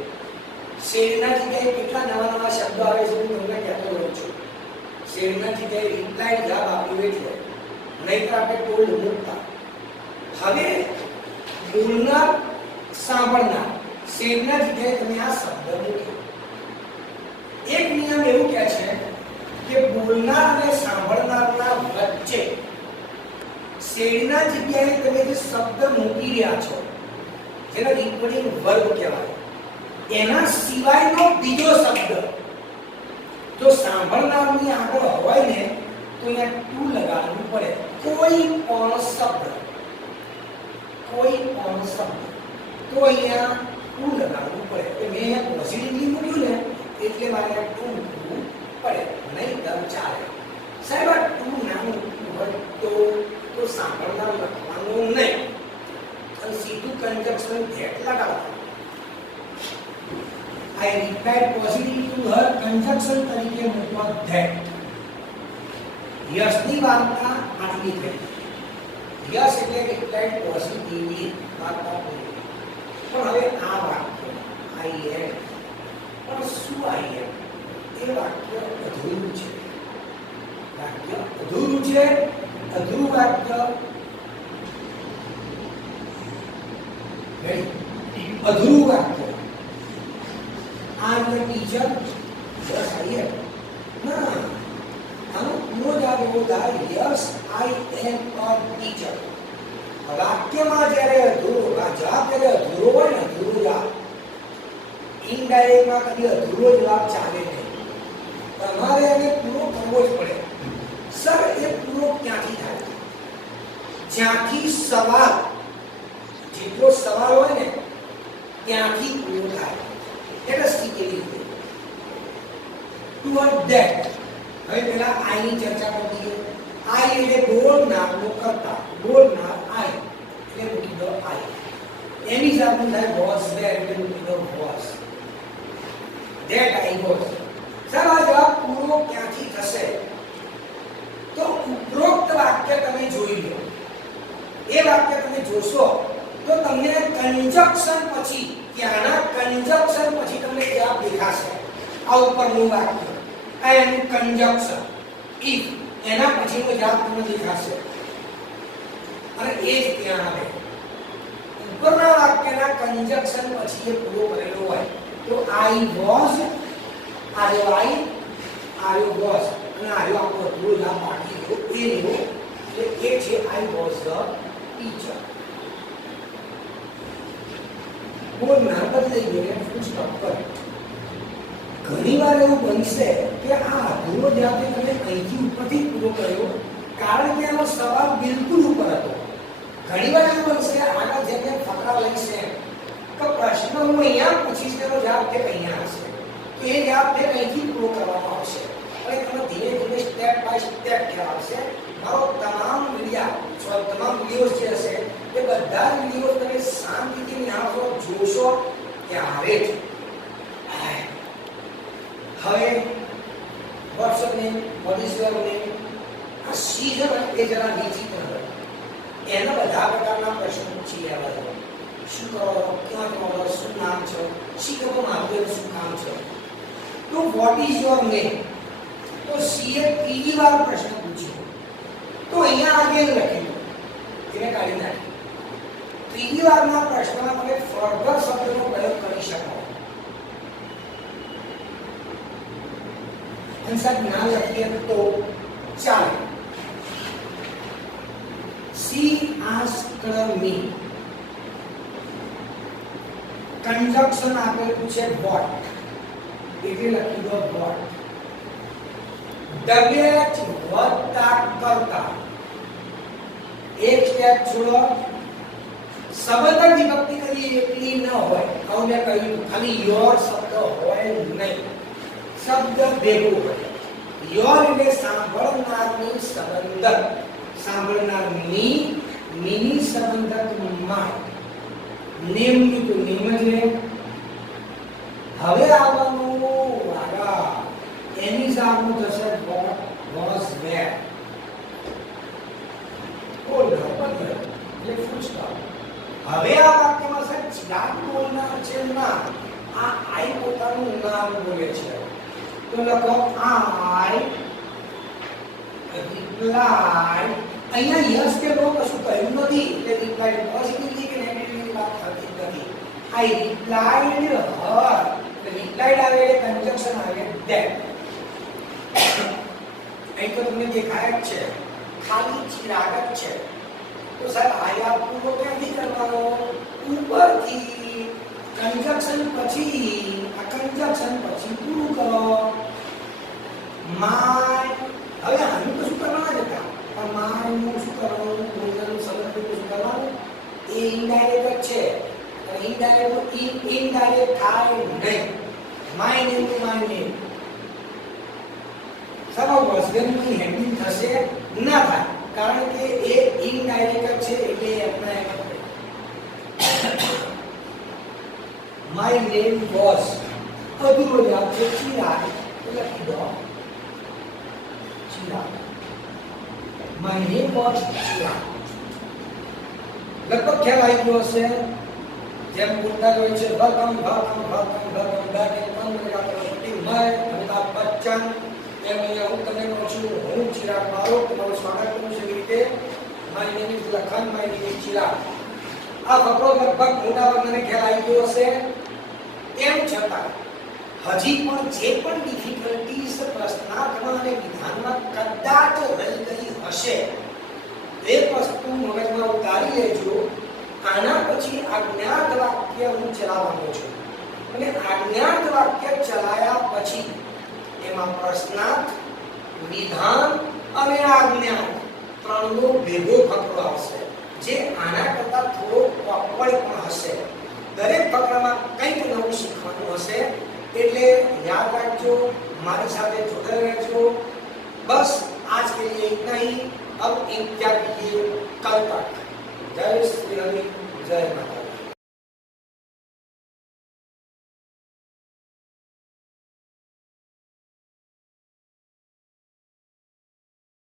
શેડના જગ્યાએ કેટલા નવા નવા શબ્દો આવે છે હું તમને કહેતો રહું છું. શેડના જગ્યાએ રિપ્લાય જવાબ આપ્યો એટલે, નહીતર આપણે બોલ્ડ મૂકતા. હવે બોલનાર સાંભળનાર, શેડના જગ્યાએ તમે આ શબ્દ મૂક્યો. એક નિયમ એવું કહે છે કે બોલનાર અને સાંભળનારના વચ્ચે શેડના જગ્યાએ તમે જે શબ્દ મૂકી રહ્યા છો, જેને રિપોર્ટિંગ વર્બ કહેવાય, એના સિવાયનો બીજો શબ્દ જો સાંભળનારની આગળ હોય ને તો અહીંયા ટુ લગાડવું પડે. કોઈ પણ શબ્દ, કોઈ પણ શબ્દ તો અહીંયા ટુ લગાડવું પડે. તો મેં અહીંયા પોઝિટિવલી મૂક્યું ને એટલે મારે ટુ મૂકવું પડે, નહીં દર ચાલે. સાહેબ આ ટુ ના મૂકવું હોય તો સાંભળનાર લખવાનું નહીં અને સીધું કન્જક્શન ધેટ લગાવવાનું. I replied positively to her, conjunction તરીકે મૂકવા that. યશની વાર્તા આટલી થઈ. યશ એટલે replied positively વાર્તા પૂરી. પણ હવે આ વાક્ય I am, પણ શું I am? એ વાક્ય અધૂરું છે. વાક્ય અધૂરું છે. અધૂરું વાક્ય અધૂરું વાક્ય. I'm the teacher. Yes, I am. ના, આનો પૂરો જવાબ એવો થાય, yes, I am a teacher. વાક્યમાં જ્યારે અધૂરો જવાબ જ્યારે અધૂરો હોય ને, અધૂરો જવાબ ઇનડાયરેક્ટમાં કદી અધૂરો જવાબ ચાલે નહીં. તમારે એને પૂરો કરવો જ પડે. સર એ પૂરો ક્યાંથી થાય? જ્યાંથી સવાલ જેટલો સવાલ હોય ને ત્યાંથી પૂરો થાય એટલે કેવી રીતે ટુવર્ડ ધેટ હવે પેલા આઈ ની ચર્ચા કરી દઈએ આઈ એટલે બોલનારનો કર્તા બોલનાર આઈ એટલે મૂકી દો આઈ એની સાથે થાય વોઝ ધેર એટલે મૂકી દો was that I was sir આ જવાબ પૂરો ક્યાંથી થશે તો ઉપરોક્ત વાક્ય તમે જોઈ લો એ વાક્ય તમે જોશો તો તમને કંજક્શન પછી ત્યાંના કંજક્શન પછી તમને જવાબ દેખાશે આ ઉપરનું વાક્ય આ એનું કંજક્શન ઇફ એના પછીનો જવાબ તમને દેખાશે અને એ જ ત્યાં આવે ઉપરના વાક્યના કંજક્શન પછી એ પૂરો કરેલો હોય તો આઈ વોઝ આયો આઈ આયો વોઝ અને આયો આપણો પૂરો જવાબ બાકી રહ્યો એ રહ્યો એટલે એ છે આઈ વોઝ ધ ટીચર બોલનાર બદલાઈ ગયો ફૂલ સ્ટોપ કરો ઘણી વાર એવું બનશે કે આ અધૂરો જવાબ તમે અહીંથી ઉપરથી પૂરો કર્યો કારણ કે એનો સવાલ બિલકુલ ઉપર હતો ઘણી વાર એવું બનશે આગળ જેમ ફકરા લઈશે કે પ્રશ્ન હું અહીંયા પૂછીશ તેનો જવાબ કે અહીંયા હશે તો એ જવાબ તે અહીંથી પૂરો કરવામાં આવશે અને તમે ધીરે ધીરે સ્ટેપ બાય સ્ટેપ કહેવાશે મારો તમામ વિડીયોઝ જે હશે એ બધા વિડીયોઝ તમે શાંતિથી નિહાળશો જોશો ત્યારે જ હવે what's your name, what is your name, આ સી છે ને એ જરા વિચિત્ર હોય એના બધા પ્રકારના પ્રશ્નો પૂછી લેવા શું કરો ક્યાં તમારો શું નામ છે શી ખબર મારું શું કામ છે તો વોટ ઇઝ યોર નેમ તો સી એ ત્રીજી વાર પ્રશ્ન પૂછ્યો તો અહીંયા આગળ લખેલું એને કાઢી નાખી ત્રીજી વારના પ્રશ્નમાં તમે ફર્ધર શબ્દનો પ્રયોગ કરી શકો આન્સર ના લખીએ તો ચાલે she asked me conjunction આપેલું છે what એટલે લખી દો what wh વત્તા કરતા એક સ્ટેપ છોડો શબ્દ વિભક્તિ કરી એટલી ન હોય કહું મેં કહ્યું ખાલી યોર શબ્દ હોય નહીં શબ્દ ભેગો હોય યોર એટલે સાંભળનારની સંબંધક સાંભળનારની મિની સંબંધક માં નેમ નું તો નેમ જ લે હવે આવવાનું આગળ એની સામે થશે what was where બોલ બરાબર એટલે ફૂલ સ્ટોપ હવે આ વાક્યમાં સાહેબ ચિરાગ બોલનાર છે ના આ આઈ પોતાનું નામ બોલે છે તો લખો આઈ રિપ્લાય અહીંયા યસ કે નો કશું કહ્યું નથી એટલે રિપ્લાય પોઝિટિવલી કે નેગેટિવલી વાત થતી નથી આઈ રિપ્લાયડ હર રિપ્લાયડ આવે એટલે કંજક્શન આવે ધેટ અહીં તો તમને દેખાય જ છે ખાલી ચિરાગ જ છે તો સાહેબ આયા પૂરો ક્યાંથી કરવાનો ઉપરથી કંજક્શન પછી આ કંજક્શન પછી પૂરું કરો માય હવે આનું તો શું કરવાના હતા પણ માય નું શું કરવાનું બોલવાનું સમજવું શું કરવાનું એ ઇનડાયરેક્ટ છે અને ઇનડાયરેક્ટ થાય નહીં my name to my name સવાલ વર્સની હેન્ડિંગ થશે ના થાય કારણ કે એ ઇનડાયરેક્ટ છે એટલે આપણે માય નેમ વોઝ અધૂરો જવાબ છે ચિરાગ લખી દો Chirag my name was Chirag લગભગ ખ્યાલ આવી ગયો હશે જેમ બોલતા હોય છે welcome back in my Amitabh Bachchan એમ અહીંયા હું તમને કહું છું હું ચિરાગ મારો તમારું સ્વાગત કરું છું એવી રીતે my name is Lakhan my name is Chirag આ ફકરો લગભગ મોટા ભાગને ખ્યાલ આવી ગયો હશે તેમ છતાં હજી પણ જે પણ ડિફિકલ્ટીઝ પ્રશ્નાર્થમાં અને વિધાનમાં કદાચ રહી ગઈ હશે એ વસ્તુ મગજમાં ઉતારી લેજો આના પછી આજ્ઞાર્થ વાક્ય હું ચલાવવાનો છું અને આજ્ઞાર્થ વાક્ય ચલાયા પછી એમાં પ્રશ્નાર્થ વિધાન અને આજ્ઞાર્થ ત્રણનો ભેગો ફકરો આવશે हमारे साथ जुड़े रहो। बस आज के लिए इतना ही। अब इंतजार कीजिए कल तक। जय श्री हरि, जय माता।